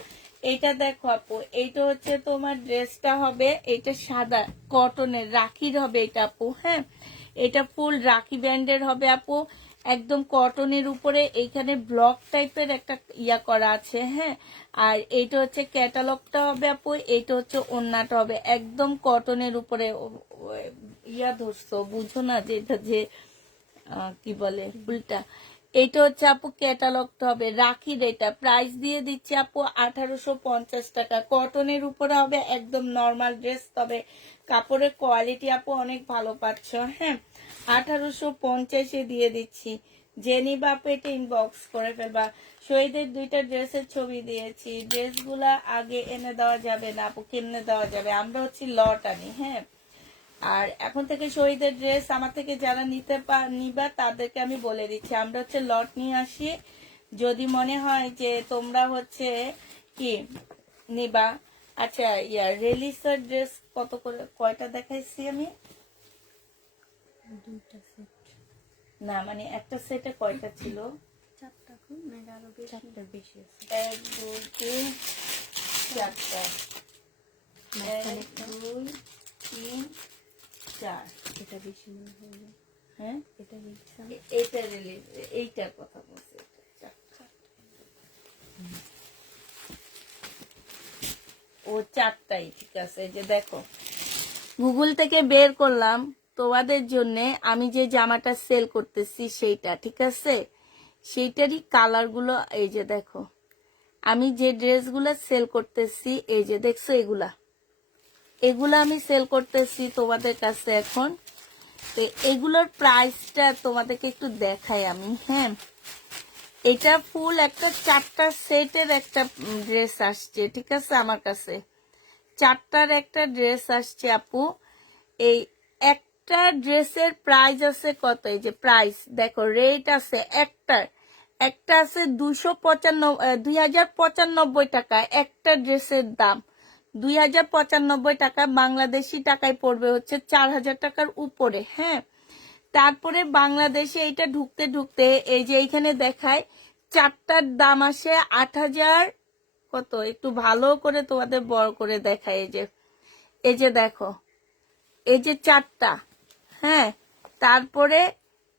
এটা দেখো আপু, এইটা হচ্ছে তোমার ড্রেসটা হবে, এটা সাদা কটনের রাখির হবে এটা আপু। হ্যাঁ, এটা ফুল রাখি ব্যান্ডের হবে আপু, একদম কটনের উপরে এইখানে ব্লক টাইপের একটা ইয়া করা আছে। হ্যাঁ, আর এইটা হচ্ছে ক্যাটালগটা হবে আপু, এইটা হচ্ছে ওড়নাটা হবে একদম কটনের উপরে। ইয়া ধরছো, বুঝো না যে এটা যে কি বলে ফুলটা। এইটা হচ্ছে আপু ক্যাটালগটা হবে রাখির, এটা প্রাইস দিয়ে দিচ্ছি আপু 1850 টাকা। কটনের উপরে হবে, একদম নর্মাল ড্রেস, তবে কাপড়ের কোয়ালিটি আপু অনেক ভালো পাচ্ছ। হ্যাঁ, 1850-এ দিয়ে দিচ্ছি। জেনি বাপু এটা ইনবক্স করে ফেলবা। শহীদের দুইটা ড্রেসের ছবি দিয়েছি, ড্রেসগুলা আগে এনে দেওয়া যাবে না আপু, কেমনে দেওয়া যাবে, আমরা হচ্ছে লট আনি। হ্যাঁ, আর এখন থেকে শহীদের ড্রেস আমার থেকে যারা নিবা তাদেরকে আমি বলে দিচ্ছি, আমরা হচ্ছে লট নিয়ে আসি। যদি মনে হয় যে তোমরা হচ্ছে কি নিবা, আচ্ছা রিলিজের ড্রেস কত করে, কয়টা দেখাইছি আমি? 2টা সেট। না মানে একটা সেটে কয়টা ছিল? 4টা কোন না আরো বেশি? 4টার বেশি আছে। 1 2 3 4টা, 1 2 3 4। এটা বেশি মনে হয়। হ্যাঁ, এটা দেখছেন, এইটা রিলিজ, এইটার কথা বলছি। ও 4টাই ঠিক আছে। এই যে দেখো, গুগল থেকে বের করলাম তোমাদের জন্য, আমি যে জামাটা সেল করতেছি সেইটা, ঠিক আছে, সেইটারই কালার গুলো। এই যে দেখো, আমি যে ড্রেসগুলো সেল করতেছি, এই যে দেখছো, এগুলা আমি সেল করতেছি তোমাদের কাছে এখন। এগুলোর প্রাইসটা তোমাদেরকে একটু দেখাই আমি। হ্যাঁ, এটা ফুল একটা 4টা সেটের একটা ড্রেস আসছে, ঠিক আছে, আমার কাছে 4টার একটা ড্রেস আসছে আপু। এই একটা ড্রেসের প্রাইস আছে কত, এই যে প্রাইস দেখো, রেট আছে একটা আছে 2095 টাকা, একটা ড্রেসের দাম 2095 টাকা, বাংলাদেশি টাকায় পড়বে হচ্ছে 4000 টাকার উপরে। হ্যাঁ, তারপরে বাংলাদেশে এটা ঢুকতে ঢুকতে এই যে এইখানে দেখায় 4টার দাম আসে 8000 কত, একটু ভালো করে তোমাদের বড় করে দেখায়। এই যে দেখো, এই যে 4টা। হ্যাঁ, তারপরে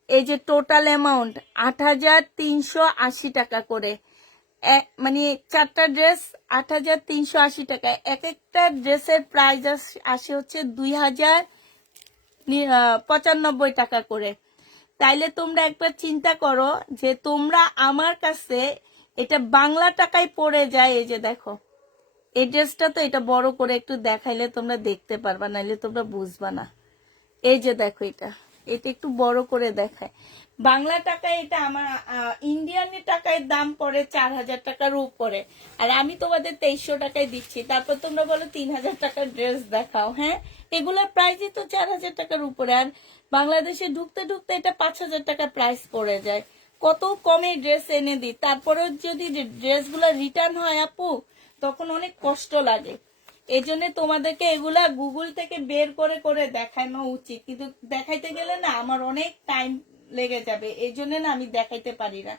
এই যে টোটাল অ্যামাউন্ট 8380 টাকা করে, মানে 4টা ড্রেস 8380 টাকা। এক একটা ড্রেসের প্রাইস আসে হচ্ছে 2095 টাকা করে। তাইলে তোমরা একবার চিন্তা করো যে তোমরা আমার কাছে এটা বাংলা টাকায় পড়ে যায়। এই যে দেখো, এই ড্রেসটা তো এটা বড় করে একটু দেখাইলে তোমরা দেখতে পারবা, নাইলে তোমরা বুঝবা না। এই যে দেখো, এটা একটু বড় করে দেখায়, বাংলা টাকায় এটা আমার ইন্ডিয়ান টাকায় দাম পড়ে 4000 টাকার উপরে, আর আমি তোমাদের 2300 টাকায় দিচ্ছি। তারপর তোমরা বলো 3000 টাকার ড্রেস দেখাও। হ্যাঁ, এগুলার প্রাইসই তো 4000 টাকার উপরে, আর বাংলাদেশে ঢুকতে ঢুকতে এটা 5000 টাকা প্রাইস পড়ে যায়। কত কমে ড্রেস এনে দিই, তারপরেও যদি ড্রেসগুলো রিটার্ন হয় আপু, তখন অনেক কষ্ট লাগে। এই জন্য তোমাদেরকে এগুলা গুগল থেকে বের করে করে দেখানো উচিত, কিন্তু দেখাইতে গেলে না আমার অনেক টাইম লেগে যাবে, এই জন্য না আমি দেখাইতে পারি না,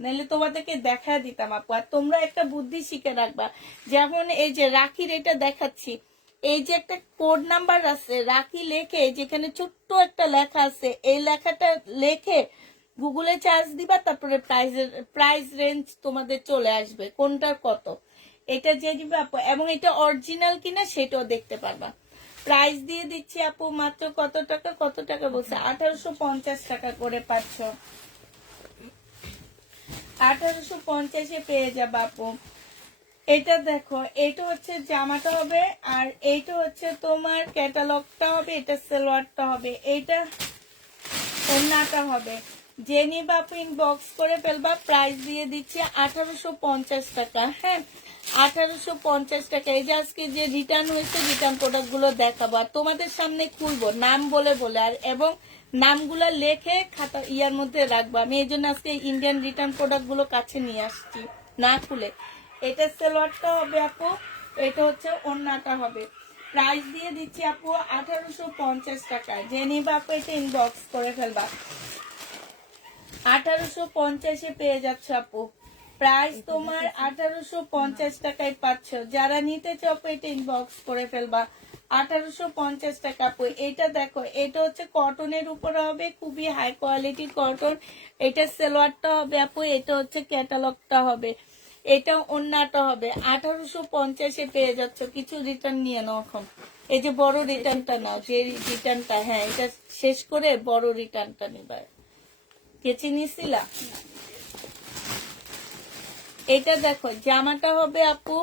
নাহলে তোমাদেরকে দেখা দিতাম আপু। আর তোমরা একটা বুদ্ধি শিখে রাখবা, যেমন এই যে রাখির এটা দেখাচ্ছি, এই যে একটা কোড নাম্বার আছে রাখি লেখে, যেখানে ছোট্ট একটা লেখা আছে, এই লেখাটা লেখে গুগলে চার্জ দিবা, তারপরে প্রাইস রেঞ্জ তোমাদের চলে আসবে কোনটার কত, এটা যে দিবে আপু, এবং এটা অরিজিনাল কিনা সেটাও দেখতে পারবা। প্রাইস দিয়ে দিচ্ছি আপু মাত্র কত টাকা বলছে, 1850 টাকা করে পাচ্ছ। 1850-এ পেয়ে যাবে আপু। এটা দেখো, এটা হচ্ছে জামাটা হবে, আর এইটা হচ্ছে তোমার ক্যাটালগটা হবে, এটা সালোয়ারটা হবে, এইটা ওড়নাটা হবে। জেনি বাপু ইনবক্স করে ফেলবা, প্রাইস দিয়ে দিচ্ছি 1850 টাকা। হ্যাঁ, 1850 টাকা। এই যে আজকে যে রিটার্ন হয়েছে, রিটার্ন প্রোডাক্ট গুলো দেখাবো আর তোমাদের সামনে খুলবো নাম বলে বলে, আর এবং নামগুলো লেখে খাতা ইয়ার মধ্যে রাখবো। আমি এই জন্য আজকে ইন্ডিয়ান রিটার্ন প্রোডাক্ট গুলো কাছে নিয়ে আসছি না খুলে। এটা সালোয়ারটা হবে আপু, এটা হচ্ছে ওড়নাটা হবে। প্রাইস দিয়ে দিচ্ছি আপু 1850 টাকা। জেনি বাপু এটা ইনবক্স করে ফেলবা, 1850-এ পেয়ে যাচ্ছ আপু। প্রাইস তোমার 1850 টাকায় পাচ্ছ। যারা নিতে চাও এটা ইনবক্স করে ফেলবা, 1850 টাকা আপু। এটা দেখো, এটা হচ্ছে কটনের উপরে হবে, খুবই হাই কোয়ালিটি কটন। এটা সালোয়ারটা হবে আপু, এটা হচ্ছে ক্যাটালগটা হবে, এটা ওড়নাটা হবে। 1850-এ পেয়ে যাচ্ছ। কিছু রিটার্ন নিয়ে নাও এখন, এই যে বড় রিটার্নটা নাও, যে রিটার্নটা, হ্যাঁ এটা শেষ করে বড় রিটার্নটা নিবা। কেচে নিয়েছিলা? এটা দেখো জামাটা হবে আপু,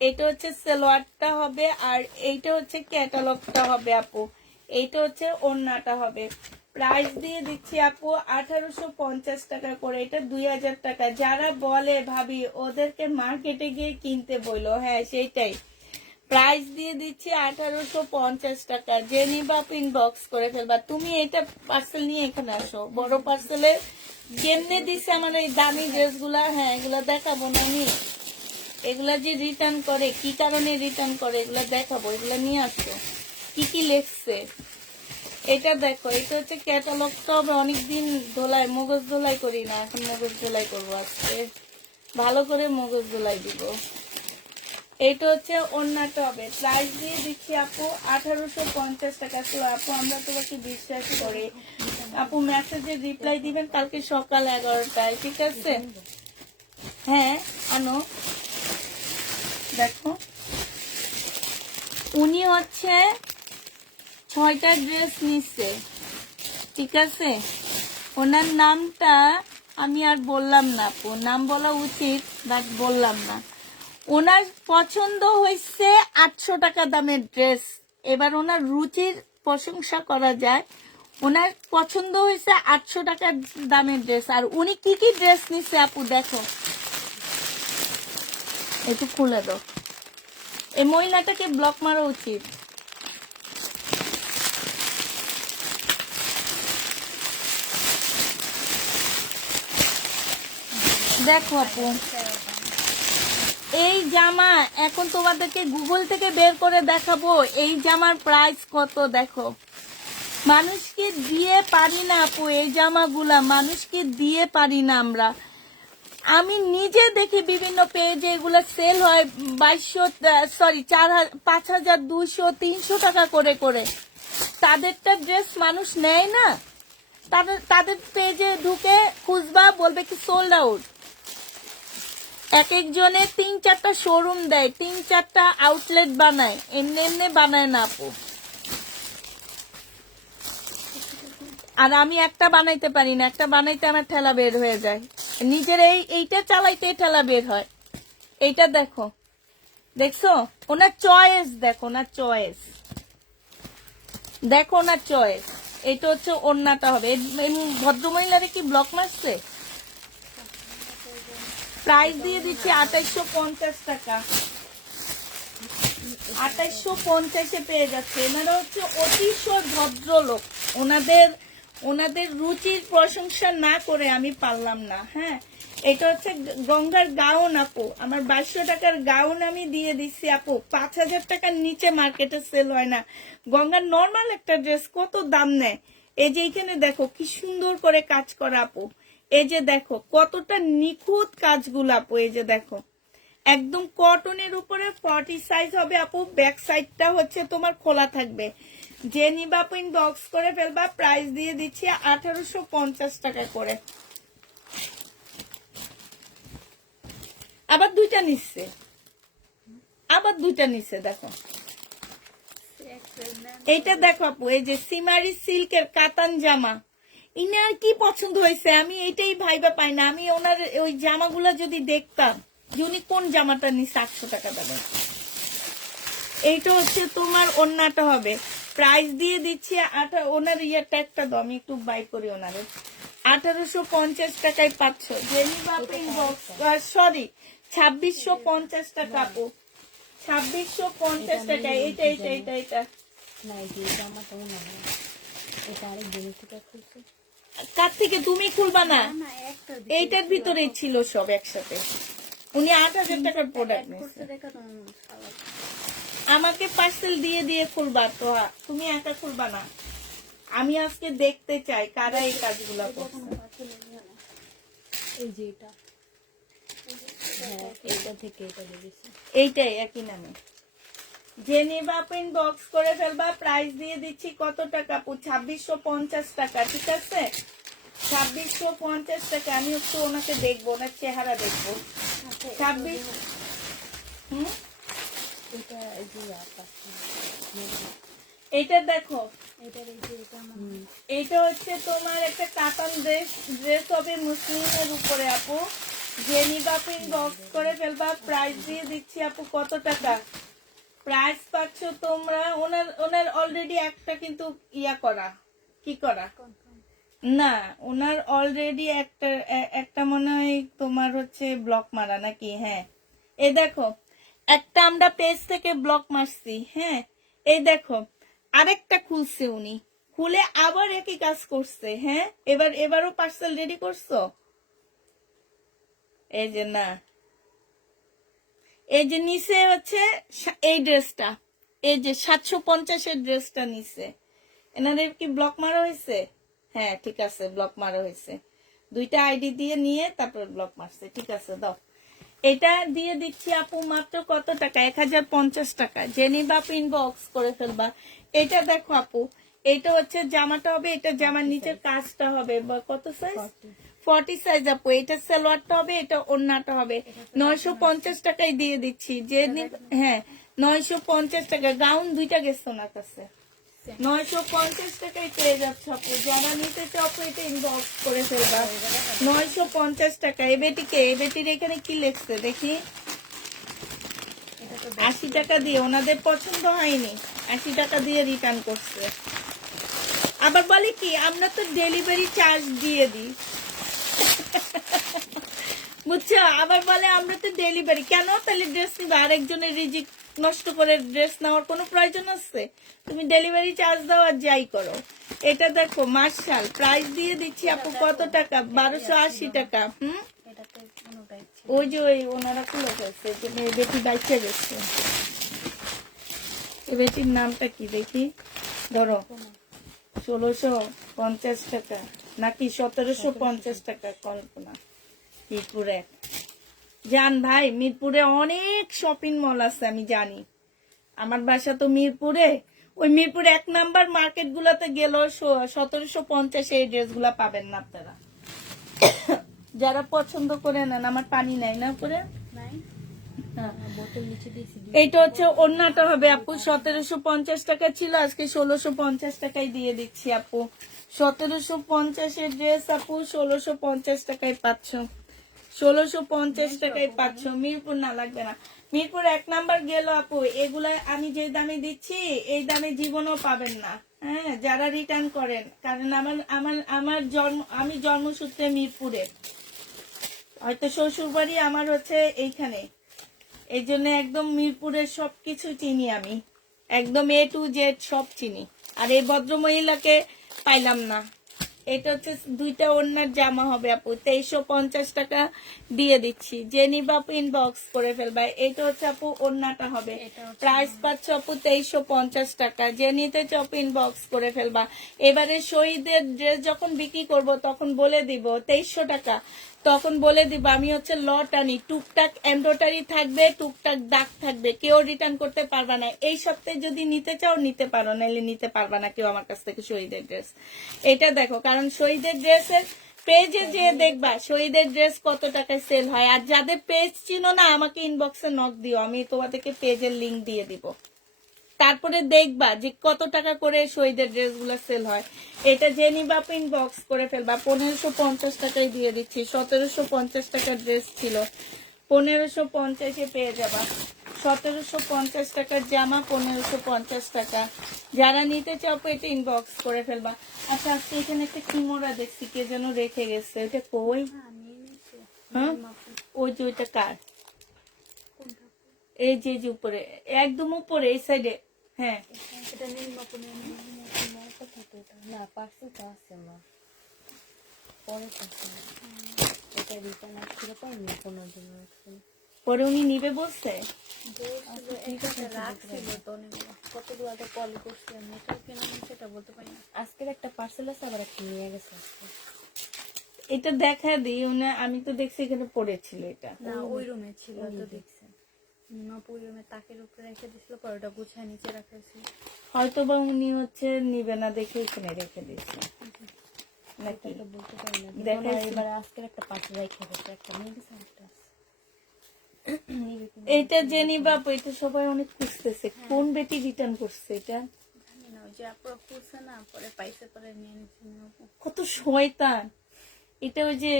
এটা হচ্ছে সালোয়ারটা হবে, আর এইটা হচ্ছে ক্যাটালগটা হবে আপু, এইটা হচ্ছে ওড়নাটা হবে। প্রাইস দিয়ে দিচ্ছি আপু 1850 টাকা করে, এটা 2000 টাকা। যারা বলে ভাবি ওদেরকে মার্কেটে গিয়ে কিনতে বললো, হ্যাঁ সেইটাই। প্রাইস দিয়ে দিচ্ছি 1850 টাকা। যে নিবা ইনবক্স করে ফেলবা। তুমি এটা পার্সেল নিয়ে এখানে আসো, বড় পার্সেলের কেমনে দিচ্ছে আমার এই দামি ড্রেসগুলা, হ্যাঁ এগুলা দেখাবো না আমি, এগুলা যে রিটার্ন করে কি কারণে রিটার্ন করে এগুলা দেখাবো, এগুলা নিয়ে আসো। কি কি লেখছে এটা দেখো, এটা হচ্ছে ক্যাটালগটা হবে। অনেকদিন ধোলাই মগজ ধোলাই করি না, এখন মগজ ধোলাই করবো আজকে, ভালো করে মগজ ধোলাই দিব। এটা হচ্ছে ওড়নাটা হবে। প্রাইস দিয়ে দিচ্ছি আপু 1850 টাকা। তো আপু আমরা তোমাকে বিশ্বাস করি, আপু মেসেজে রিপ্লাই দিবেন কালকে সকাল 11টায়, ঠিক আছে? হ্যাঁ আনো, দেখো উনি হচ্ছে 6টা ড্রেস নিচ্ছে, ঠিক আছে? ওনার নামটা আমি আর বললাম না আপু, নাম বলা উচিত বাট বললাম না। ওনার পছন্দ হয়েছে 800 টাকা দামের ড্রেস। এবার ওনার রুচির প্রশংসা করা যায়, ওনার পছন্দ হয়েছে 800 টাকার দামের ড্রেস। আর উনি কি কি ড্রেস নিচ্ছে আপু দেখো, একটু খুলে দাও। এই মহিলাটাকে ব্লক মারা উচিত। দেখো আপু, এই জামা এখন তোমাদেরকে গুগল থেকে বের করে দেখাবো এই জামার প্রাইস কত। দেখো মানুষকে দিয়ে পারি না আপু, এই জামাগুলা মানুষকে দিয়ে পারি না আমরা। আমি নিজে দেখি বিভিন্ন পেজে এগুলা সেল হয় 5200 300 টাকা করে করে। তাদেরটা ড্রেস মানুষ নেয় না, তাদের পেজে ঢুকে খুঁজবা, বলবে কি সোল্ড আউট। এক একজনে 3-4টা শোরুম দেয়, 3-4টা আউটলেট বানায়, এমনি এমনি বানায় না আপু। আর আমি একটা বানাইতে পারি না, একটা বানাইতে আমার ঠেলা বের হয়ে যায়, নিজের এইটা চালাইতে ঠেলা বের হয়। এইটা দেখো, দেখছো ওনার চয়েস, দেখো ওনার চয়েস, দেখো ওনার চয়েস। এটা হচ্ছে ওড়নাটা হবে। এই ভদ্রমহিলারে কি ব্লক মারছে? প্রাইস দিয়ে দিচ্ছি 2850 টাকা। 2850-এ পেয়ে যাচ্ছে। এনারা হচ্ছে অতিশয় ভদ্রলোক, ওনাদের রুচির প্রশংসা না করে আমি পারলাম না। হ্যাঁ এটা হচ্ছে গঙ্গার গাউন আপু, আমার 2200 টাকার গাউন আমি দিয়ে দিচ্ছি আপু। 5000 টাকার নিচে মার্কেটে সেল হয় না। গঙ্গার নর্মাল একটা ড্রেস কত দাম নেয়। এই যে এখানে দেখো কি সুন্দর করে কাজ করা আপু, এই যে দেখো কতটা নিখুঁত কাজগুলো আপু, এই যে দেখো একদম কটনের উপরে 40 সাইজ হবে আপু। ব্যাক সাইডটা হচ্ছে তোমার খোলা থাকবে। যে নিবা আপু ইনবক্স করে ফেলবা। প্রাইস দিয়ে দিচ্ছি 1850 টাকা করে। আবার দুইটা নিচ্ছে, দেখো এইটা দেখো আপু, এই যে সিমারি সিল্কের কাতান জামা। ইনার কি পছন্দ হয়েছে আমি এইটাই ভাইবা পাই না। আমি ওনার ওই জামাগুলা যদি দেখতাম যে উনি কোন জামাটা নিচ্ছে 800 টাকা দামে। এইটা হচ্ছে তোমার ওড়নাটা হবে। প্রাইস দিয়ে দিচ্ছি ওনার ইয়ারটা একটা দাও, আমি একটু বাই করি ওনারে। 1850 টাকায় পাচ্ছ। সরি 2650 টাকা আপু, 2650 টাকা। এইটা কার থেকে তুমি খুলবা না, এইটার ভিতরেই ছিল সব একসাথে। উনি 8000 টাকার প্রোডাক্ট নিয়েছে। আমাকে পার্সেল দিয়ে দিয়ে খুলবা তো, তুমি একা খুলবা না। আমি আজকে দেখতে চাই কারা এই কাজগুলো করছে। এই যে এটা, হ্যাঁ এইটা থেকে এটা দেখেছি, এইটাই একই নামে। যে নেবা ইনবক্স করে ফেলবা। প্রাইস দিয়ে দিচ্ছি কত টাকা আপু? 2650 টাকা, ঠিক আছে? 2650 টাকা। আমি একটু ওনাকে দেখবো, ওনার চেহারা দেখবো। 26 এটা এই যে এইটা দেখো, এটা এই যে এটা এইটা হচ্ছে তোমার একটা কাতান ড্রেস হবে মুসলিমের উপরে আপু। জেনিবা আপু ইনবক্স করে ফেলবা। প্রাইস দিয়ে দিচ্ছি আপু কত টাকা প্রাইস পাচ্ছ তোমরা। ওনার ওনার অলরেডি একটা কিন্তু ইয়া করা কি করা না, ওনার অলরেডি একটা মনে হয় তোমার হচ্ছে ব্লক মারা নাকি। হ্যাঁ এই দেখো একটা আমরা পেজ থেকে ব্লক মারছি। হ্যাঁ এই দেখো আরেকটা খুলছে উনি, খুলে আবার একই কাজ করছে। হ্যাঁ এবারও পার্সেল রেডি করছো। এই যে না, এই যে নিচে হচ্ছে এই ড্রেসটা, এই যে 750-এর ড্রেসটা নিচে এনাদের কি ব্লক মারা হয়েছে? হ্যাঁ ঠিক আছে, ব্লক মারা হয়েছে। দুইটা আইডি দিয়ে নিয়ে তারপর ব্লক মারছে। ঠিক আছে দাও। এটা দিয়ে দিচ্ছি আপু মাত্র কত টাকা? 1050 টাকা। জেনিবা আপু ইনবক্স করে ফেলবা। এটা দেখো আপু, এটা হচ্ছে জামাটা হবে, এটা জামার নিচের কাজটা হবে কত সাইজ? 40 সাইজ আপু। এটা সালোয়ারটা হবে, এটা ওড়নাটা হবে। 950 টাকায় দিয়ে দিচ্ছি। যে হ্যাঁ 950 টাকা। গাউন দুইটা গেছে ওনার কাছে। 950 টাকায় পেয়ে যাচ্ছে আপু। যারা নিতে চাও আপু এটা ইনবক্স করে ফেলবা। 950 টাকা। এ বেটিকে, এ বেটির এখানে কি লেখছে দেখি? 80 টাকা দিয়ে। ওনাদের পছন্দ হয়নি, 80 টাকা দিয়ে রিটার্ন করছে। আবার বলে কি আমরা তো ডেলিভারি চার্জ দিয়ে দিই, বুঝছো? আবার বলে আমরা তো ডেলিভারি। কেন তাহলে ড্রেস নিবা? আরেকজনের রিজিক নষ্ট করে ড্রেস নেওয়ার কোনো প্রয়োজন আছে? তুমি ডেলিভারি চার্জ দাও আর যাই করো। এটা দেখো মার্শাল, প্রাইস দিয়ে দিচ্ছি আপু কত টাকা? 1280 টাকা। ওই যে ওই ওনারা খুলে ফেলছে, যে বেটি বাইচে গেছে। এই বেটির নামটা কি দেখি? ধরো 1650 টাকা নাকি 1750 টাকা? কল্পনা। মিরপুরে জান ভাই, মিরপুরে অনেক শপিং মল আছে আমি জানি। আমার বাসা তো মিরপুরে। ওই মিরপুরে 1 নাম্বার মার্কেট গুলাতে গেলেও 1750 এই ড্রেস গুলা পাবেন না আপনারা। যারা পছন্দ করে নেন। আমার পানি নাই না করে। এইটা হচ্ছে ওড়নাটা হবে আপু। 1750 টাকা ছিল, আজকে 1650 টাকায় দিয়ে দিচ্ছি আপু। 1750-এর ড্রেস আপু 1650 টাকায় পাচ্ছ। 1650 টাকায় পাচ্ছ। মিরপুর না লাগবে না। মিরপুর 1 নাম্বার গেল আপু। এগুলা আমি যে দামে দিচ্ছি এই দামে জীবনও পাবেন না। হ্যাঁ যারা রিটার্ন করেন, কারণ আমি জন্মসূত্রে মিরপুরে, হয়তো শ্বশুর বাড়ি আমার হচ্ছে এইখানে। এই জন্য একদম মিরপুরের সবকিছু চিনি আমি, একদম A to Z সব চিনি। আর এই ভদ্রমহিলাকে পাইলাম না। এটা হচ্ছে দুইটা ওড়নার জামা হবে আপু। 2350 টাকা দিয়ে দিচ্ছি। যে নিবা আপু ইনবক্স করে ফেলবা। এটা হচ্ছে আপু ওড়নাটা হবে। প্রাইস পাচ্ছ আপু 2350 টাকা। যে নিতে চাও আপু ইনবক্স করে ফেলবা। এবারে শহীদের ড্রেস যখন বিক্রি করব তখন বলে দিব 2300 টাকা। তখন বলে দিব আমি হচ্ছে লট আনি, টুকটাক এমব্রয়ডারি থাকবে, টুকটাক দাগ থাকবে, কেউ রিটার্ন করতে পারবা না। এই সপ্তাহে যদি নিতে চাও নিতে পারো, নাহলে নিতে পারবা না কেউ আমার কাছ থেকে শহীদের ড্রেস। এটা দেখো, কারণ শহীদের ড্রেসের পেজে যে দেখবা শহীদের ড্রেস কত টাকায় সেল হয়। আর যাদের পেজ চিনো না আমাকে ইনবক্সে নক দিও, আমি তোমাদেরকে পেজের লিংক দিয়ে দিব। তারপরে দেখবা যে কত টাকা করে শহীদের ড্রেস গুলো সেল হয়। এটা জেনিবা আপু ইনবক্স করে ফেলবা। 1550 টাকায় দিয়ে দিচ্ছি। 1750 টাকার ড্রেস ছিল, 1550-এ পেয়ে যাবা। 1750 টাকার জামা 1550 টাকা। যারা নিতে চাও এটা ইনবক্স করে ফেলবা। আচ্ছা আজকে এখানে একটা কিমোরা দেখছি, কে যেন রেখে গেছে, এটা কই? হ্যাঁ ওই যে ওইটা কার? এই যে উপরে, একদম উপরে এই সাইডে। হ্যাঁ পরে উনি নিবে বলছে। আজকের একটা পার্সেল আছে, আবার একটা নিয়ে গেছে আজকে। এটা দেখা দিই উনি, আমি তো দেখছি এখানে পড়েছিল। এটা না ওই রুমে ছিল তো দেখছেন। ওই রুমে তাকের উপরে রেখে দিছিল, পরে ওটা গুছায় নিচে রাখাইছি। হয়তো বা উনি হচ্ছে নিবে না দেখে এখানে রেখে দিচ্ছে নাকি বলতে পারি না। দেখাইছি। এবারে আজকের একটা পার্সেল রেখে গেছে, একটা নিয়ে গেছে, একটা আছে। এটা জেনি বাপু, এটা সবাই অনেক খুঁজতেছে। কোন বেটি রিটার্ন করছে এটা? জানি না, ওই যে আপুরা খুলছে না, পরে পাইছে, পরে নিয়ে নিচ্ছে। কত শয়তান। এটা ওই যে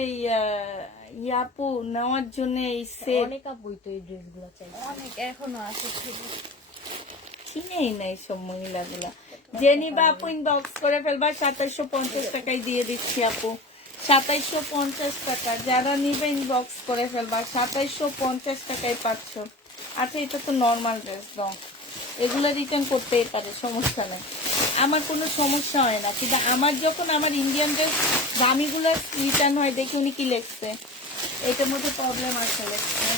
ইয়াপু নেওয়ার জন্য এই সেট অনেক আপুই তো এই ড্রেসগুলো চাই। অনেক এখনো আছে ছবি। চিনেই নাই সব মহিলাগুলা। জেনিবা আপু ইনবক্স করে ফেলবা, 2750 টাকায় দিয়ে দিচ্ছি আপু, 2750 টাকা। যারা নিবে ইনবক্স করে ফেলবা, 2750 টাকায় পাচ্ছ। আচ্ছা এটা তো নর্মাল ড্রেস, দাও, এগুলো রিটার্ন করতেই পারে, সমস্যা নেই, আমার কোনো সমস্যা হয় না। কিন্তু আমার যখন আমার ইন্ডিয়ান ড্রেস দামিগুলো রিটার্ন হয়, দেখি উনি কি লিখছে, এটার মধ্যে প্রবলেম আছে লিখছে।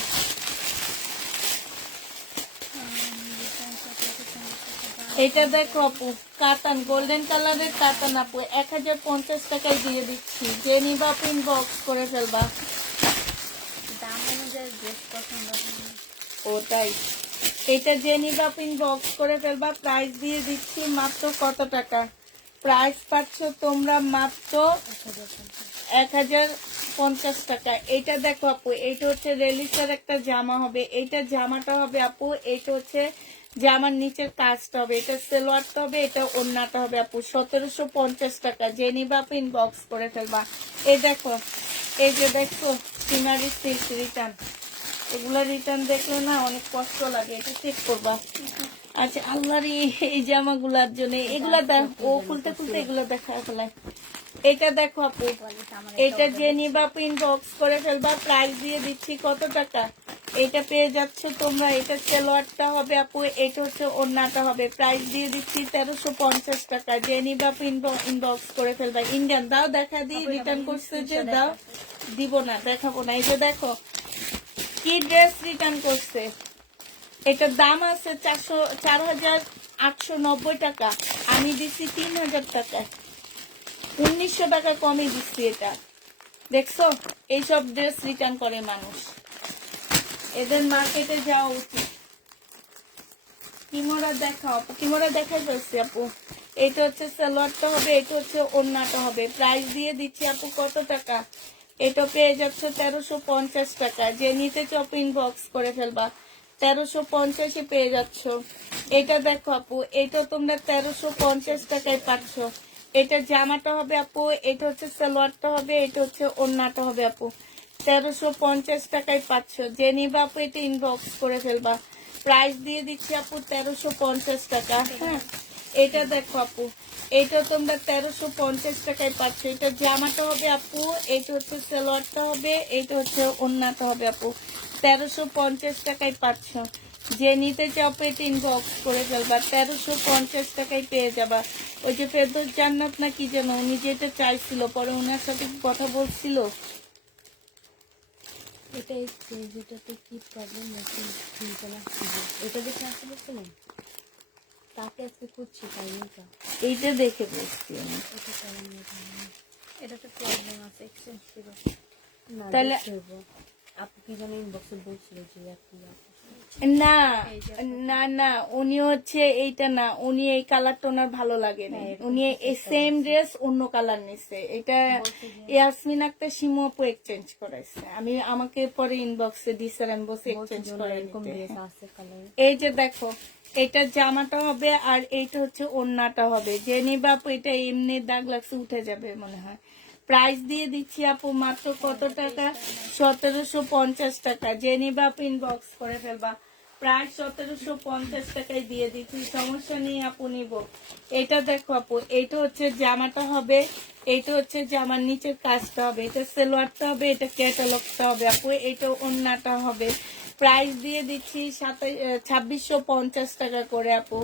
এটা দেখো আপু, কাতান, গোল্ডেন কালারের কাতান আপু, 1050 টাকায় দিয়ে দিচ্ছি। যে নিবা আপু ইনবক্স করে ফেলবা। দাম অনুযায়ী ড্রেস পছন্দ হয় না। ওটাই, এটা যে নিবা আপু ইনবক্স করে ফেলবা। প্রাইস দিয়ে দিচ্ছি মাত্র কত টাকা? প্রাইস পাচ্ছ তোমরা মাত্র 1050 টাকা। এটা দেখো আপু, এটা হচ্ছে রেলিসের একটা জামা হবে, এটা জামাটা হবে আপু, এটা হচ্ছে জামার নিচের কাজটা হবে, এটা সেলোয়ারটা হবে, এটা ওড়নাটা হবে আপু, 1750 টাকা। যে নিবা আপু ইনবক্স করে ফেলবা। এই দেখো, এই যে দেখো সিনারি সিল্ক রিটার্ন, এগুলা রিটার্ন দেখলে না অনেক কষ্ট লাগে, এটা চেক করবা। আচ্ছা আল্লাহর এই জামাগুলার জন্য এগুলা দেখ, ও খুলতে খুলতে এগুলো দেখা ফেলায়। এটা দেখো আপু, এটা যে নিবা আপু ইনবক্স করে ফেলবা। প্রাইস দিয়ে দিচ্ছি কত টাকা? এটা পেয়ে যাচ্ছে তোমরা, এটা সেলোয়ারটা হবে আপু, এটা হচ্ছে ওড়নাটা হবে। প্রাইস দিয়ে দিচ্ছি 1350 টাকা। যে নিবা আপু ইনবক্স করে ফেলবা। ইন্ডিয়ান দাও, দেখা দিই, রিটার্ন করছে যে দাও, দিব না, দেখাবো না। এই যে দেখো কি ড্রেস রিটার্ন করছে, এটার দাম আছে 4890 টাকা, আমি দিচ্ছি 3000 টাকা, 1900 টাকা কমে দিচ্ছি। এটা দেখছো, এইসব ড্রেস রিটার্ন করে মানুষ, এদের মার্কেটে যাওয়া উচিত। কিমোরা দেখাও, কিমোরা দেখাই ফেলছি আপু। এটা হচ্ছে সালোয়ারটা হবে, এটা হচ্ছে ওড়নাটা হবে। প্রাইস দিয়ে দিচ্ছি আপু কত টাকা? এটা পেয়ে যাচ্ছে 1350 টাকা। যে নিতে চপ ইনবক্স করে ফেলবা, 1350 পেয়ে যাচ্ছ। এটা দেখো আপু, এটা তোমরা 1350 টাকায় পাচ্ছ। এটা জামাটা হবে আপু, এটা হচ্ছে সালোয়ারটা হবে, এটা হচ্ছে ওড়নাটা হবে আপু, 1350 টাকায় পাচ্ছ। যে নিবা আপু এটা ইনবক্স করে ফেলবা। প্রাইস দিয়ে দিচ্ছি আপু 1350 টাকা। হ্যাঁ, এটা দেখো আপু, এটা তোমরা 1350 টাকায় পাচ্ছ। এটা জামাটা হবে আপু, এটা হচ্ছে সালোয়ারটা হবে, এটা হচ্ছে ওড়নাটা হবে আপু, 1350 টাকায় পাচ্ছ। যে নিতে চাও পেট ইনবক্স করে ফেলবা, 1350 টাকায় পেয়ে যাবা। ওই যে ফেরদৌস জান্নাত না কি যেন, উনি যেটা চাইছিল, পরে ওনার সাথে কথা বলছিল। এটা যেটাতে কি প্রবলেম হচ্ছে, চিন্তা লাগছে, এটা দেখে আসতে বলছিলেন তাকে আজকে খুঁজছি, পাইনি তা। এইটা দেখে বলছি আমি। এটা পাইনি, এটাতে প্রবলেম আছে, এক্সচেঞ্জ ছিল। না তাহলে- দেখতে হইবো। আপু কি যেন ইনবক্সে বলছিল যে আপনি না না না, উনি হচ্ছে এইটা না, উনি এই কালারটা ওনার ভালো লাগে না, উনি এই সেম ড্রেস অন্য কালার নিছে। এটা ইয়াসমিন আক্তার শিমু আপু এক্সচেঞ্জ করাইছে, আমি আমাকে পরে ইনবক্সে দিছে, আমি বসে এক্সচেঞ্জ করে এরকম নিতে। ড্রেস আছে কালার। এই যে দেখো, এটা জামাটা হবে আর এইটা হচ্ছে ওড়নাটা হবে। যে নিবা আপু, এটা এমনি দাগ লাগছে, উঠে যাবে মনে হয়। প্রাইস দিয়ে দিচ্ছি আপু মাত্র কত টাকা? 1750 টাকা। যে নিবা আপু ইনবক্স করে ফেলবা। প্রায় 1750 টাকায় দিয়ে দিচ্ছি, সমস্যা নেই আপু, নিব। এটা দেখো আপু, এটা হচ্ছে জামাটা হবে, এটা হচ্ছে জামার নিচের কাজটা হবে, এটা সেলোয়ারটা হবে, এটা ক্যাটালগটা হবে আপু, এটা ওড়নাটা হবে। প্রাইস দিয়ে দিচ্ছি 2650 টাকা করে আপু,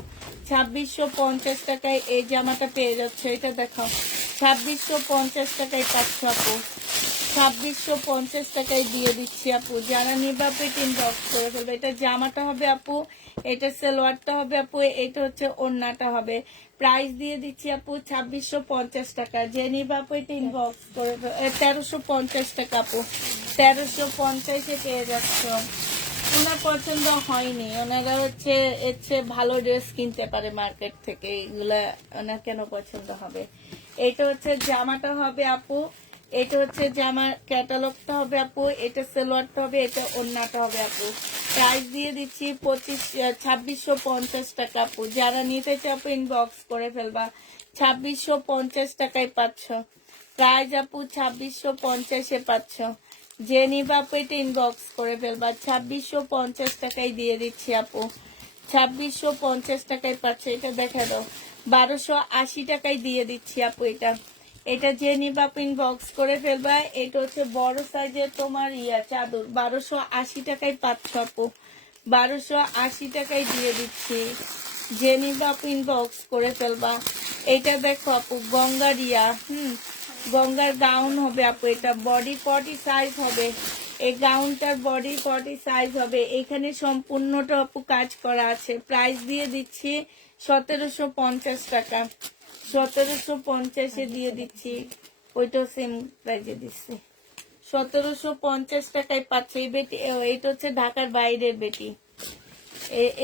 2650 টাকায় এই জামাটা পেয়ে যাচ্ছে। এটা দেখো, 2650 টাকায় পাচ্ছ আপু, 2650 টাকায় দিয়ে দিচ্ছি আপু। যারা নিবা পেট ইনবক্স করে ফেলবে। এটা জামাটা হবে আপু, এটা সালোয়ারটা হবে আপু, এটা হচ্ছে ওড়নাটা হবে। প্রাইস দিয়ে দিচ্ছি আপু 2650 টাকা। যে নিবা আপু এটা ইনবক্স করে 1350 টাকা আপু, 1350 পেয়ে যাচ্ছ। ওনার পছন্দ হয়নি, ওনারা হচ্ছে এর চেয়ে ভালো ড্রেস কিনতে পারে মার্কেট থেকে, এগুলা ওনার কেন পছন্দ হবে? এটা হচ্ছে জামাটা হবে আপু, এটা হচ্ছে জামার ক্যাটালগটা হবে আপু, এটা সালোয়ারটা হবে, এটা ওড়নাটা হবে আপু। প্রাইস দিয়ে দিচ্ছি 2650 টাকা আপু। যারা নিতে চাও ইনবক্স করে ফেলবা, 2650 টাকায় পাচ্ছ। প্রাইস আপু 2650 পাচ্ছ। যে নিবা আপু এটা ইনবক্স করে ফেলবা, 2650 টাকায় দিয়ে দিচ্ছি আপু, 2650 টাকায় পাচ্ছ। এটা দেখা দাও, 1280 টাকায় দিয়ে দিচ্ছি আপু। এটা এটা যে নিবা আপু ইনবক্স করে ফেলবা। এটা হচ্ছে বড় সাইজের তোমার চাদর, 1280 টাকায় পাচ্ছ আপু, 1280 টাকায় দিয়ে দিচ্ছি। যে নিবা আপু ইনবক্স করে ফেলবা। এটা দেখো আপু গঙ্গার গঙ্গার গাউন হবে আপু। এটা বডি 40 সাইজ হবে, এই গাউনটার বডি 40 সাইজ হবে। এখানে সম্পূর্ণটা আপু কাজ করা আছে। প্রাইস দিয়ে দিচ্ছি 1750 টাকা, 1750 দিয়ে দিচ্ছি। ওইটাও সেম প্রাইজে দিচ্ছি, 1750 টাকায় পাচ্ছে। এই বেটি, এটা হচ্ছে ঢাকার বাইরের বেটি,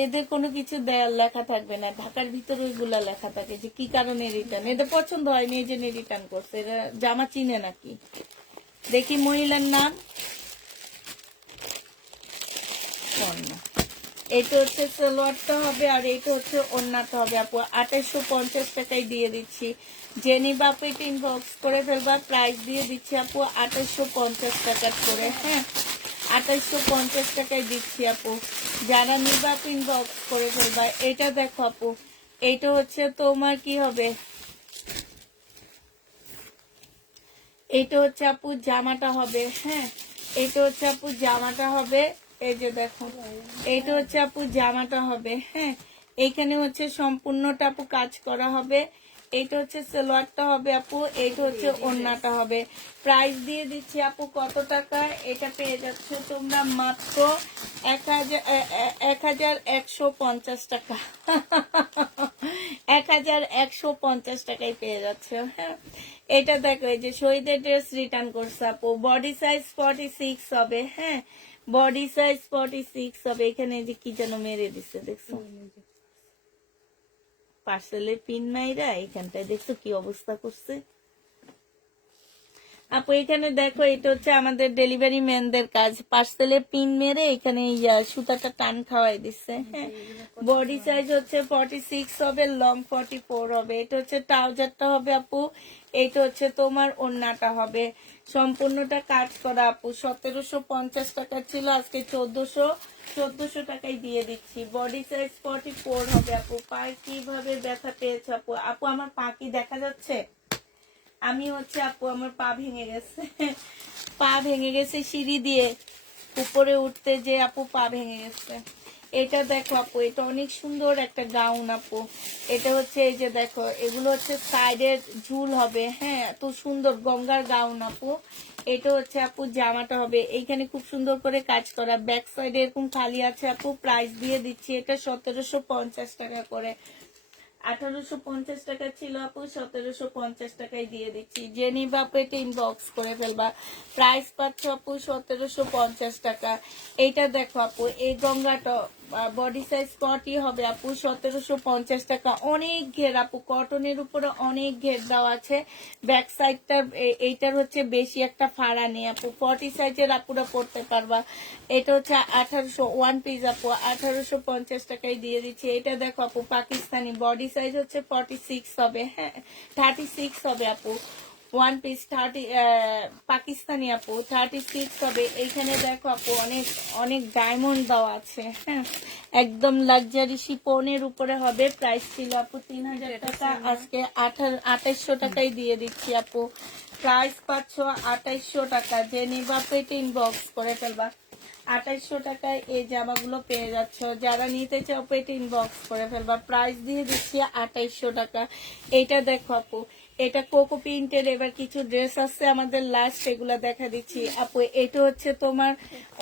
এদের কোনো কিছু দেয়ার লেখা থাকবে না, ঢাকার ভিতরে ওইগুলা লেখা থাকে যে কি কারণে রিটার্ন। এদের পছন্দ হয়নি, এই জন্য রিটার্ন করছে। এরা জামা চিনে নাকি দেখি। মহিলার নাম স্বর্ণা। এটা হচ্ছে সালোয়ারটা হবে, আর এটা হচ্ছে ওড়নাটা হবে আপু। 2850 টাকায় দিয়ে দিচ্ছি। জেনি বাপু এটা ইনবক্স করে ফেলবা। প্রাইস দিয়ে দিচ্ছি আপু 2850 টাকা করে। হ্যাঁ, 2850 টাকায় দিচ্ছি আপু। যারা নিবা ইনবক্স করে ফেলবা। এটা দেখো আপু, এটা হচ্ছে তোমার কি হবে, এটা হচ্ছে আপু জামাটা হবে। হ্যাঁ, এটা হচ্ছে আপু জামাটা হবে। এই যে দেখো, এটা হচ্ছে আপু জামাটা হবে। হ্যাঁ, এইখানে হচ্ছে সম্পূর্ণটা আপু কাজ করা হবে। এটা হচ্ছে সালোয়ারটা হবে আপু, এটা হচ্ছে ওড়নাটা হবে। প্রাইস দিয়ে দিচ্ছি আপু কত টাকা? এটা পেয়ে যাচ্ছে তোমরা মাত্র 1150 টাকা। 1150 টাকায় পেয়ে যাচ্ছে। হ্যাঁ, এটা দেখো, এই যে শহীদের ড্রেস রিটার্ন করছে আপু। বডি সাইজ 46 হবে। হ্যাঁ, বডি সাইজ 46 হবে। এখানে এই যে কি যেন মেরে দিচ্ছে দেখছো, পার্সেলের পিন মাইরা এখানটায় দেখছো কি অবস্থা করছে আপু। এখানে দেখো, এটা হচ্ছে আমাদের ডেলিভারি ম্যানদের কাজ, পার্সেলে পিন মেরে এখানে সুতাটা টান খাওয়াই দিচ্ছে। হ্যাঁ, বডি সাইজ হচ্ছে 46 হবে, লং 44 হবে। এটা হচ্ছে ট্রাউজারটা হবে আপু, এটা হচ্ছে তোমার ওড়নাটা হবে। সম্পূর্ণটা কাজ করা আপু। 1750 টাকা ছিল, আজকে 1400 টাকায় দিয়ে দিচ্ছি। বডি সাইজ 44 হবে আপু। পায়ে কিভাবে ব্যথা পেয়েছে আপু? আপু আমার পা কি দেখা যাচ্ছে? আমি হচ্ছে আপু আমার পা ভেঙে গেছে, পা ভেঙে গেছে সিঁড়ি দিয়ে উপরে উঠতে যে আপু পা ভেঙে গেছে। এটা দেখো আপু, এটা অনেক সুন্দর একটা গাউন আপু। এটা হচ্ছে এই যে দেখো, এগুলো হচ্ছে সাইডের ঝুল হবে। হ্যাঁ, এত সুন্দর গঙ্গার গাউন আপু। এটা হচ্ছে আপু জামাটা হবে। এইখানে খুব সুন্দর করে কাজ করা, ব্যাক সাইডে এরকম খালি আছে আপু। প্রাইস দিয়ে দিচ্ছি এটা 1750 টাকা করে। 1850 টাকা ছিল আপু, 1750 টাকায় দিয়ে দিচ্ছি। যে নিবা আপু এটা ইনবক্স করে ফেলবা। প্রাইস পাচ্ছ আপু 1750 টাকা। এইটা দেখো আপু, এই গঙ্গাটা বডি সাইজ 40 হবে আপু, 1750 টাকা। অনেক ঘের আপু, কটনের উপরে অনেক ঘের দেওয়া আছে। ব্যাক সাইডটার এইটার হচ্ছে বেশি একটা ফাড়া নেই আপু, 40 সাইজের আপুরা পড়তে পারবা। এটা হচ্ছে 1800 ওয়ান পিস আপু, 1850 টাকায় দিয়ে দিচ্ছি। এটা দেখো আপু পাকিস্তানি, বডি সাইজ হচ্ছে 46 হবে। হ্যাঁ, 36 হবে আপু। ওয়ান পিস 30 পাকিস্তানি আপু 36 হবে। এইখানে দেখো আপু অনেক অনেক ডায়মন্ড দেওয়া আছে। হ্যাঁ, একদম লাক্সারি শিপনের উপরে হবে। প্রাইস ছিল আপু 3000 টাকা, আজকে 2800 টাকায় দিয়ে দিচ্ছি আপু। প্রাইস পাচ্ছ 2800 টাকা। যে নিবা পেটে ইনবক্স করে ফেলবা। 2800 টাকায় এই জামাগুলো পেয়ে যাচ্ছ। যারা নিতে চাও পেটে ইনবক্স করে ফেলবা। প্রাইস দিয়ে দিচ্ছি 2800 টাকা। এটা দেখো আপু, এটা কোকো প্রিন্টের। এবার কিছু ড্রেস আছে আমাদের লাস্ট, এগুলা দেখা দিচ্ছি আপু। এটা হচ্ছে তোমার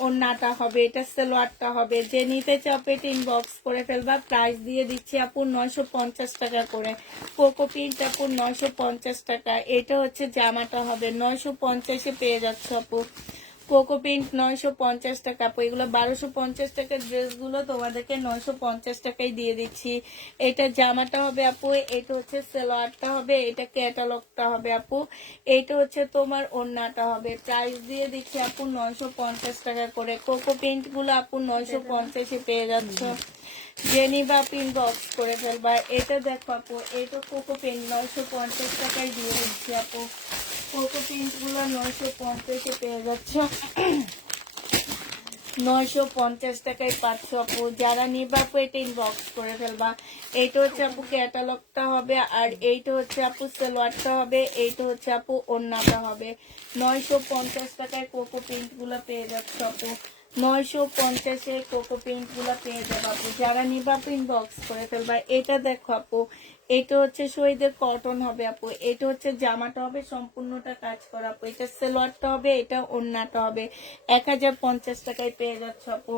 ওড়নাটা হবে, এটা সালোয়ারটা হবে। যে নিতে চাও পেটে ইনবক্স করে ফেলবা। প্রাইস দিয়ে দিচ্ছি আপু 950 টাকা করে। কোকো প্রিন্ট আপু 950 টাকা। এটা হচ্ছে জামাটা হবে, 950-এ পেয়ে যাচ্ছ আপু। কোকো প্রিন্ট 950 টাকা আপু। এগুলো 1250 টাকার ড্রেসগুলো তোমাদেরকে 950 টাকায় দিয়ে দিচ্ছি। এটা জামাটা হবে আপু, এটা হচ্ছে সালোয়ারটা হবে, এটা ক্যাটালগটা হবে আপু। এটা হচ্ছে তোমার ওড়নাটা হবে। প্রাইস দিয়ে দিচ্ছি আপু 950 টাকা করে। কোকো প্রিন্ট গুলো আপু 950-এ পেয়ে যাচ্ছ। জেনিবা পিন বক্স করে ফেলবা। এটা দেখো আপু, এটা কোকো পেন 950 টাকায় দিয়ে দিচ্ছি আপু। কোকো প্রিন্ট গুলো 950 পেয়ে যাচ্ছ, 950 টাকায় পাচ্ছ আপু। যারা নিবা আপু এটা ইনবক্স করে ফেলবা। এইটা হচ্ছে আপু ক্যাটালগটা হবে, আর এইটা হচ্ছে আপু সালোয়ারটা হবে, এইটা হচ্ছে আপু ওড়নাটা হবে। 950 টাকায় কোকো প্রিন্ট গুলো পেয়ে যাচ্ছ আপু, 950-এ কোকো প্রিন্ট গুলো পেয়ে যাবা আপু। যারা নিবা আপু ইনবক্স করে ফেলবা। এটা দেখো আপু, এটা হচ্ছে শহীদের কটন হবে আপু, এটা হচ্ছে জামাটা হবে সম্পূর্ণটা কাজ করা আপু, এটা সালোয়ারটা হবে, এটা ওড়নাটা হবে। 1050 টাকায় পেয়ে যাচ্ছ আপু।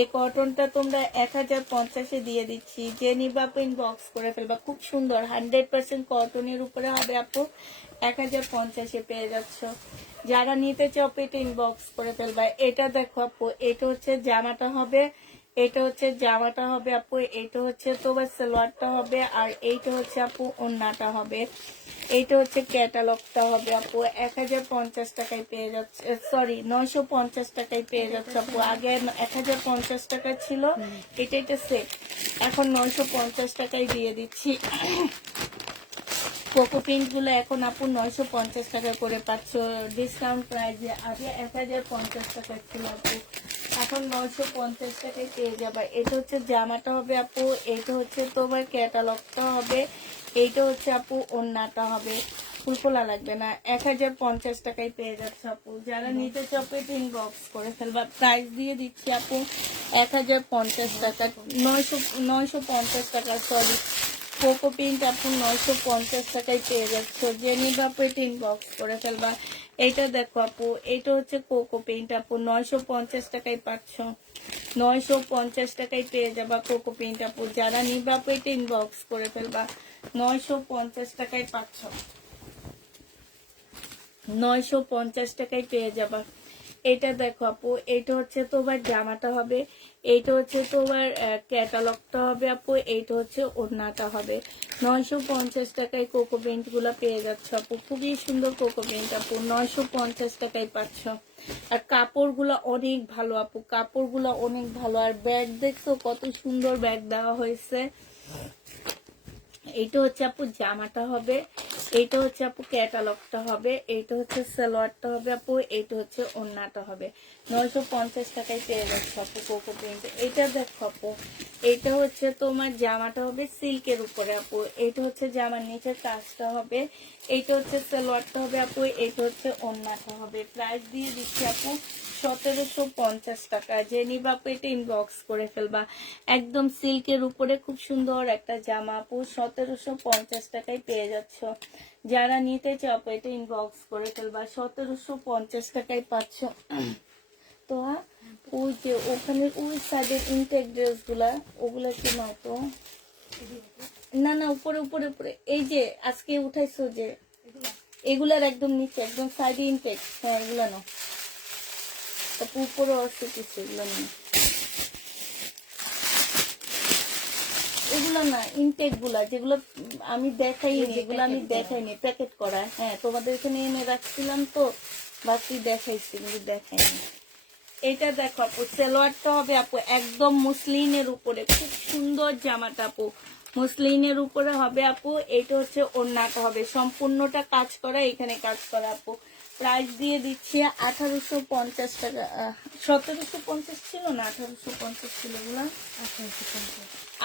এই কটনটা তোমরা 1050-এ দিয়ে দিচ্ছি। যে নিবা আপু ইনবক্স করে ফেলবা। খুব সুন্দর 100% কটনের উপরে হবে আপু, 1050-এ পেয়ে যাচ্ছ। যারা নিতে চাও এটা ইনবক্স করে ফেলবা। এটা দেখো আপু, এটা হচ্ছে জামাটা হবে, এটা হচ্ছে জামাটা হবে আপু, এটা হচ্ছে তোমার সালোয়ারটা হবে, আর এইটা হচ্ছে আপু ওড়নাটা হবে। এইটা হচ্ছে ক্যাটালগটা হবে আপু, 1050 টাকায় পেয়ে যাচ্ছে, সরি 950 টাকায় পেয়ে যাচ্ছে আপু। আগে 1050 টাকা ছিল, এটা সেট, এখন 950 টাকায় দিয়ে দিচ্ছি। কোকো প্রিন্ট গুলো এখন আপু 950 টাকা করে পাচ্ছ ডিসকাউন্ট প্রাইসে। আগে 1050 টাকা ছিল আপু, এখন 950 টাকায় পেয়ে যাবা। এটা হচ্ছে জামাটা হবে আপু, এটা হচ্ছে তোমার ক্যাটালগটা হবে, এইটা হচ্ছে আপু ওড়নাটা হবে। ফুলফোলা লাগবে না, 1050 টাকায় পেয়ে যাচ্ছে আপু। যারা নিতে চাও এটা ইনবক্স করে ফেলবা। প্রাইস দিয়ে দিচ্ছি আপু 1050 টাকা, 950 টাকা, সরি কোকো প্রিন্ট আপু 950 টাকায় পেয়ে যাচ্ছ। যে নিবা আপু এটা ইনবক্স করে ফেলবা। এইটা দেখো আপু, এটা হচ্ছে কোকো প্রিন্ট আপু, 950 টাকায় পাচ্ছ, 950 টাকায় পেয়ে যাবা কোকো প্রিন্ট আপু। যারা নিবা আপু এটা ইনবক্স করে ফেলবা। 950 টাকায় পাচ্ছ, 950 টাকায় পেয়ে যাবা। এটা দেখো আপু, এটা হচ্ছে তোমার জামাটা হবে, এইটা হচ্ছে তোমার ক্যাটালগটা হবে আপু, এইটা হচ্ছে ওড়নাটা হবে। 950 টাকায় কোকো প্রিন্ট গুলা পেয়ে যাচ্ছ আপু। খুবই সুন্দর কোকো প্রিন্ট আপু, 950 টাকায় পাচ্ছ। আর কাপড়গুলো অনেক ভালো আপু, কাপড়গুলো অনেক ভালো। আর ব্যাগ দেখছো কত সুন্দর ব্যাগ দেওয়া হয়েছে। এইটা হচ্ছে আপু জামাটা হবে, এইটা হচ্ছে আপু ক্যাটালগটা হবে, এইটা হচ্ছে সালোয়ারটা হবে আপু, এইটা হচ্ছে ওড়নাটা হবে। 950 টাকায় পেয়ে যাচ্ছে আপু কোকো প্রিন্ট। এইটা দেখো আপু, এইটা হচ্ছে তোমার জামাটা হবে সিল্কের উপরে আপু, এইটা হচ্ছে জামার নিচের কাজটা হবে, এইটা হচ্ছে সালোয়ারটা হবে আপু, এইটা হচ্ছে ওড়নাটা হবে। প্রাইস দিয়ে দিচ্ছি আপু 1750 টাকা। যে নিবা আপু এটা ইনবক্স করে ফেলবা। একদম সিল্কের উপরে খুব সুন্দর একটা জামা আপু, 1750 টাকায় পেয়ে যাচ্ছ। যারা নিতে চাও আপু এটা ইনবক্স করে ফেলবা। 1750 টাকায় পাচ্ছ। তো ওই যে ওখানে ওই সাইডের ইনটেক ড্রেস গুলা, ওগুলা কি নাও তো, না না উপরে উপরে উপরে, এই যে আজকে উঠাইছো যে এগুলার একদম নিচে একদম সাইডে ইনটেক, হ্যাঁ এগুলা নাও। তারপর উপরে অবশ্য কিছু এগুলো নেই, এগুলো না ইনটেক গুলা যেগুলো আমি দেখাইনি, এগুলো আমি দেখাইনি, প্যাকেট করা। হ্যাঁ তোমাদের এখানে এনে রাখছিলাম তো, বাকি দেখাইছি কিন্তু দেখাইনি। এটা দেখো আপু, সালোয়ারটা হবে আপু একদম মুসলিনের উপরে, খুব সুন্দর জামাটা আপু, মুসলিনের উপরে হবে আপু। এটা হচ্ছে ওড়নাটা হবে সম্পূর্ণটা কাজ করা, এখানে কাজ করা আপু। প্রাইস দিয়ে দিচ্ছি 1850 টাকা। 1750 ছিল না, 1850 ছিল এগুলো,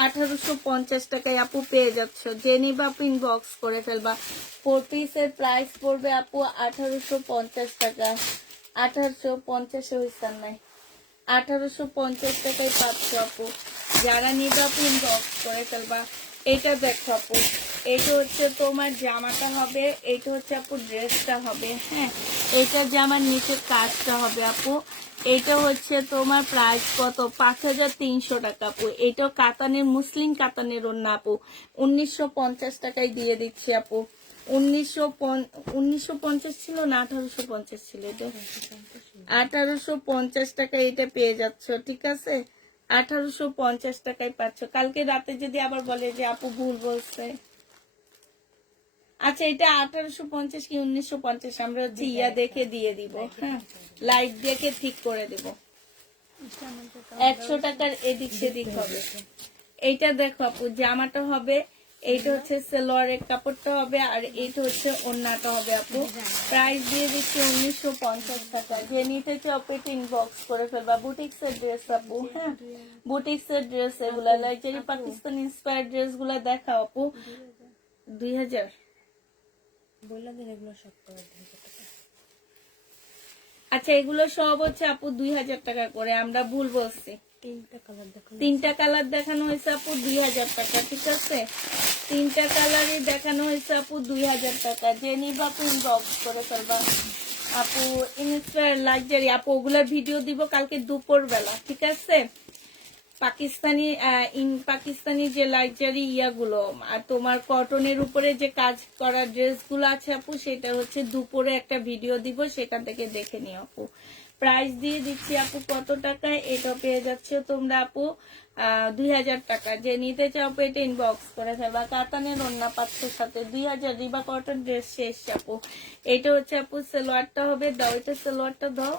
1850 টাকায় আপু পেয়ে যাচ্ছ। যে নিবা আপু ইনবক্স করে ফেলবা। 4 পিসের প্রাইস পড়বে আপু 1850 টাকা। 1850 হইছে নাই, 1850 টাকায় পাচ্ছ আপু। যারা নিবা আপু ইনবক্স করে ফেলবা। এটা দেখো আপু, এটা হচ্ছে তোমার জামাটা হবে, এটা হচ্ছে আপু ড্রেসটা হবে। হ্যাঁ এটা জামার নিচের কাজটা হবে আপু। এটা হচ্ছে তোমার প্রাইস কত, 5300 টাকা আপু। এটা কাতানের, মুসলিম কাতানের ওড়না আপু, 1950 টাকায় দিয়ে দিচ্ছি আপু। 1950 ছিল না 1850 ছিল, এটা 1850 টাকায় এটা পেয়ে যাচ্ছ। ঠিক আছে, 1850 টাকায় পাচ্ছ। কালকে রাতে যদি আবার বলে যে আপু ভুল বলছে, আচ্ছা এটা 1850 কি 1950 আমরা হচ্ছে ইয়া দেখে দিয়ে দিব। হ্যাঁ লাইট দেখে ঠিক করে দিব, 100 টাকার এদিক সেদিক হবে। এইটা দেখো আপু জামাটা হবে, এইটা হচ্ছে সালোয়ারের কাপড়টা হবে, আর এইটা হচ্ছে ওড়নাটা হবে আপু। প্রাইস দিয়ে দিচ্ছি 1950 টাকা। যে নিতে চাও আপু এটা ইনবক্স করে ফেলবা। বুটিক্সের ড্রেস আপু, হ্যাঁ বুটিক্সের ড্রেস এগুলা, লাইজারি পাকিস্তান ইন্সপায়ার্ড ড্রেস গুলা দেখাও আপু। 2000 বললাম যে এগুলো সব করে 2000 টাকা। আচ্ছা, এগুলো সব হচ্ছে আপু 2000 টাকা করে, আমরা ভুল বলছি। 3টা কালার দেখো। 3টা কালার দেখানো হয়েছে আপু 2000 টাকা, ঠিক আছে? 3টা কালারই দেখানো হয়েছে আপু 2000 টাকা। যে নিবা আপু ইনবক্স করে ফেলবা আপু। ইন্সপায়ার লাক্সারি আপু, ওগুলার ভিডিও দিব কালকে দুপুর বেলা, ঠিক আছে? পাকিস্তানি যে লাক্সারি ইয়াগুলো আর তোমার কটনের উপরে যে কাজ করা ড্রেসগুলো আছে আপু, সেটা হচ্ছে দুপুরে একটা ভিডিও দিব, সেখান থেকে দেখে নিও আপু। প্রাইস দিয়ে দিচ্ছি আপু কত টাকায়, এটা পেয়ে যাচ্ছে তোমরা আপু 2000 টাকা। যে নিতে চাও আপু এটা ইনবক্স করে ফেলবা। কাতানের ওড়না পাচ্ছ সাথে 2000। রিবা কটন ড্রেস শেষ আপু। এটা হচ্ছে আপু সালোয়ারটা হবে, দাও এটা সালোয়ারটা দাও।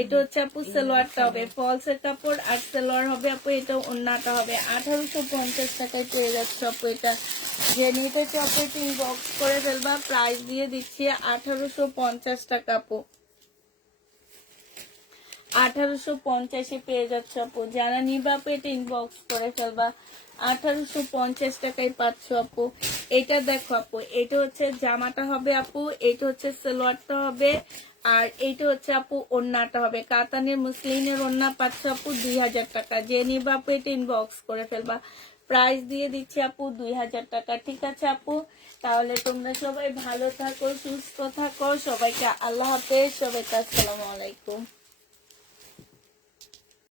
এটা হচ্ছে আপু সালোয়ারটা হবে, ফলসের কাপড় আর সালোয়ার হবে আপু। এটা ওড়নাটা হবে 1850 টাকায় পেয়ে যাচ্ছে আপু এটা। যে নিতে চাও আপু এটা ইনবক্স করে ফেলবা। প্রাইস দিয়ে দিচ্ছি 1850 টাকা আপু। 1850 পেয়ে যাচ্ছে আপু। যারা নিবা আপু এটা ইনবক্স করে ফেলবা। 1850 টাকায় পাচ্ছ আপু। এটা দেখো আপু, এটা হচ্ছে জামাটা হবে আপু, এটা হচ্ছে সালোয়ারটা হবে, আর এইটা হচ্ছে আপু ওড়নাটা হবে। কাতানের মুসলিনের ওড়না পাচ্ছ আপু 2000 টাকা। যে নিবা আপু এটা ইনবক্স করে ফেলবা। প্রাইস দিয়ে দিচ্ছি আপু 2000 টাকা, ঠিক আছে আপু? তাহলে তোমরা সবাই ভালো থাকো, সুস্থ থাকো। সবাইকে আল্লাহ হাফেজ, সবাইকে আসসালামু আলাইকুম।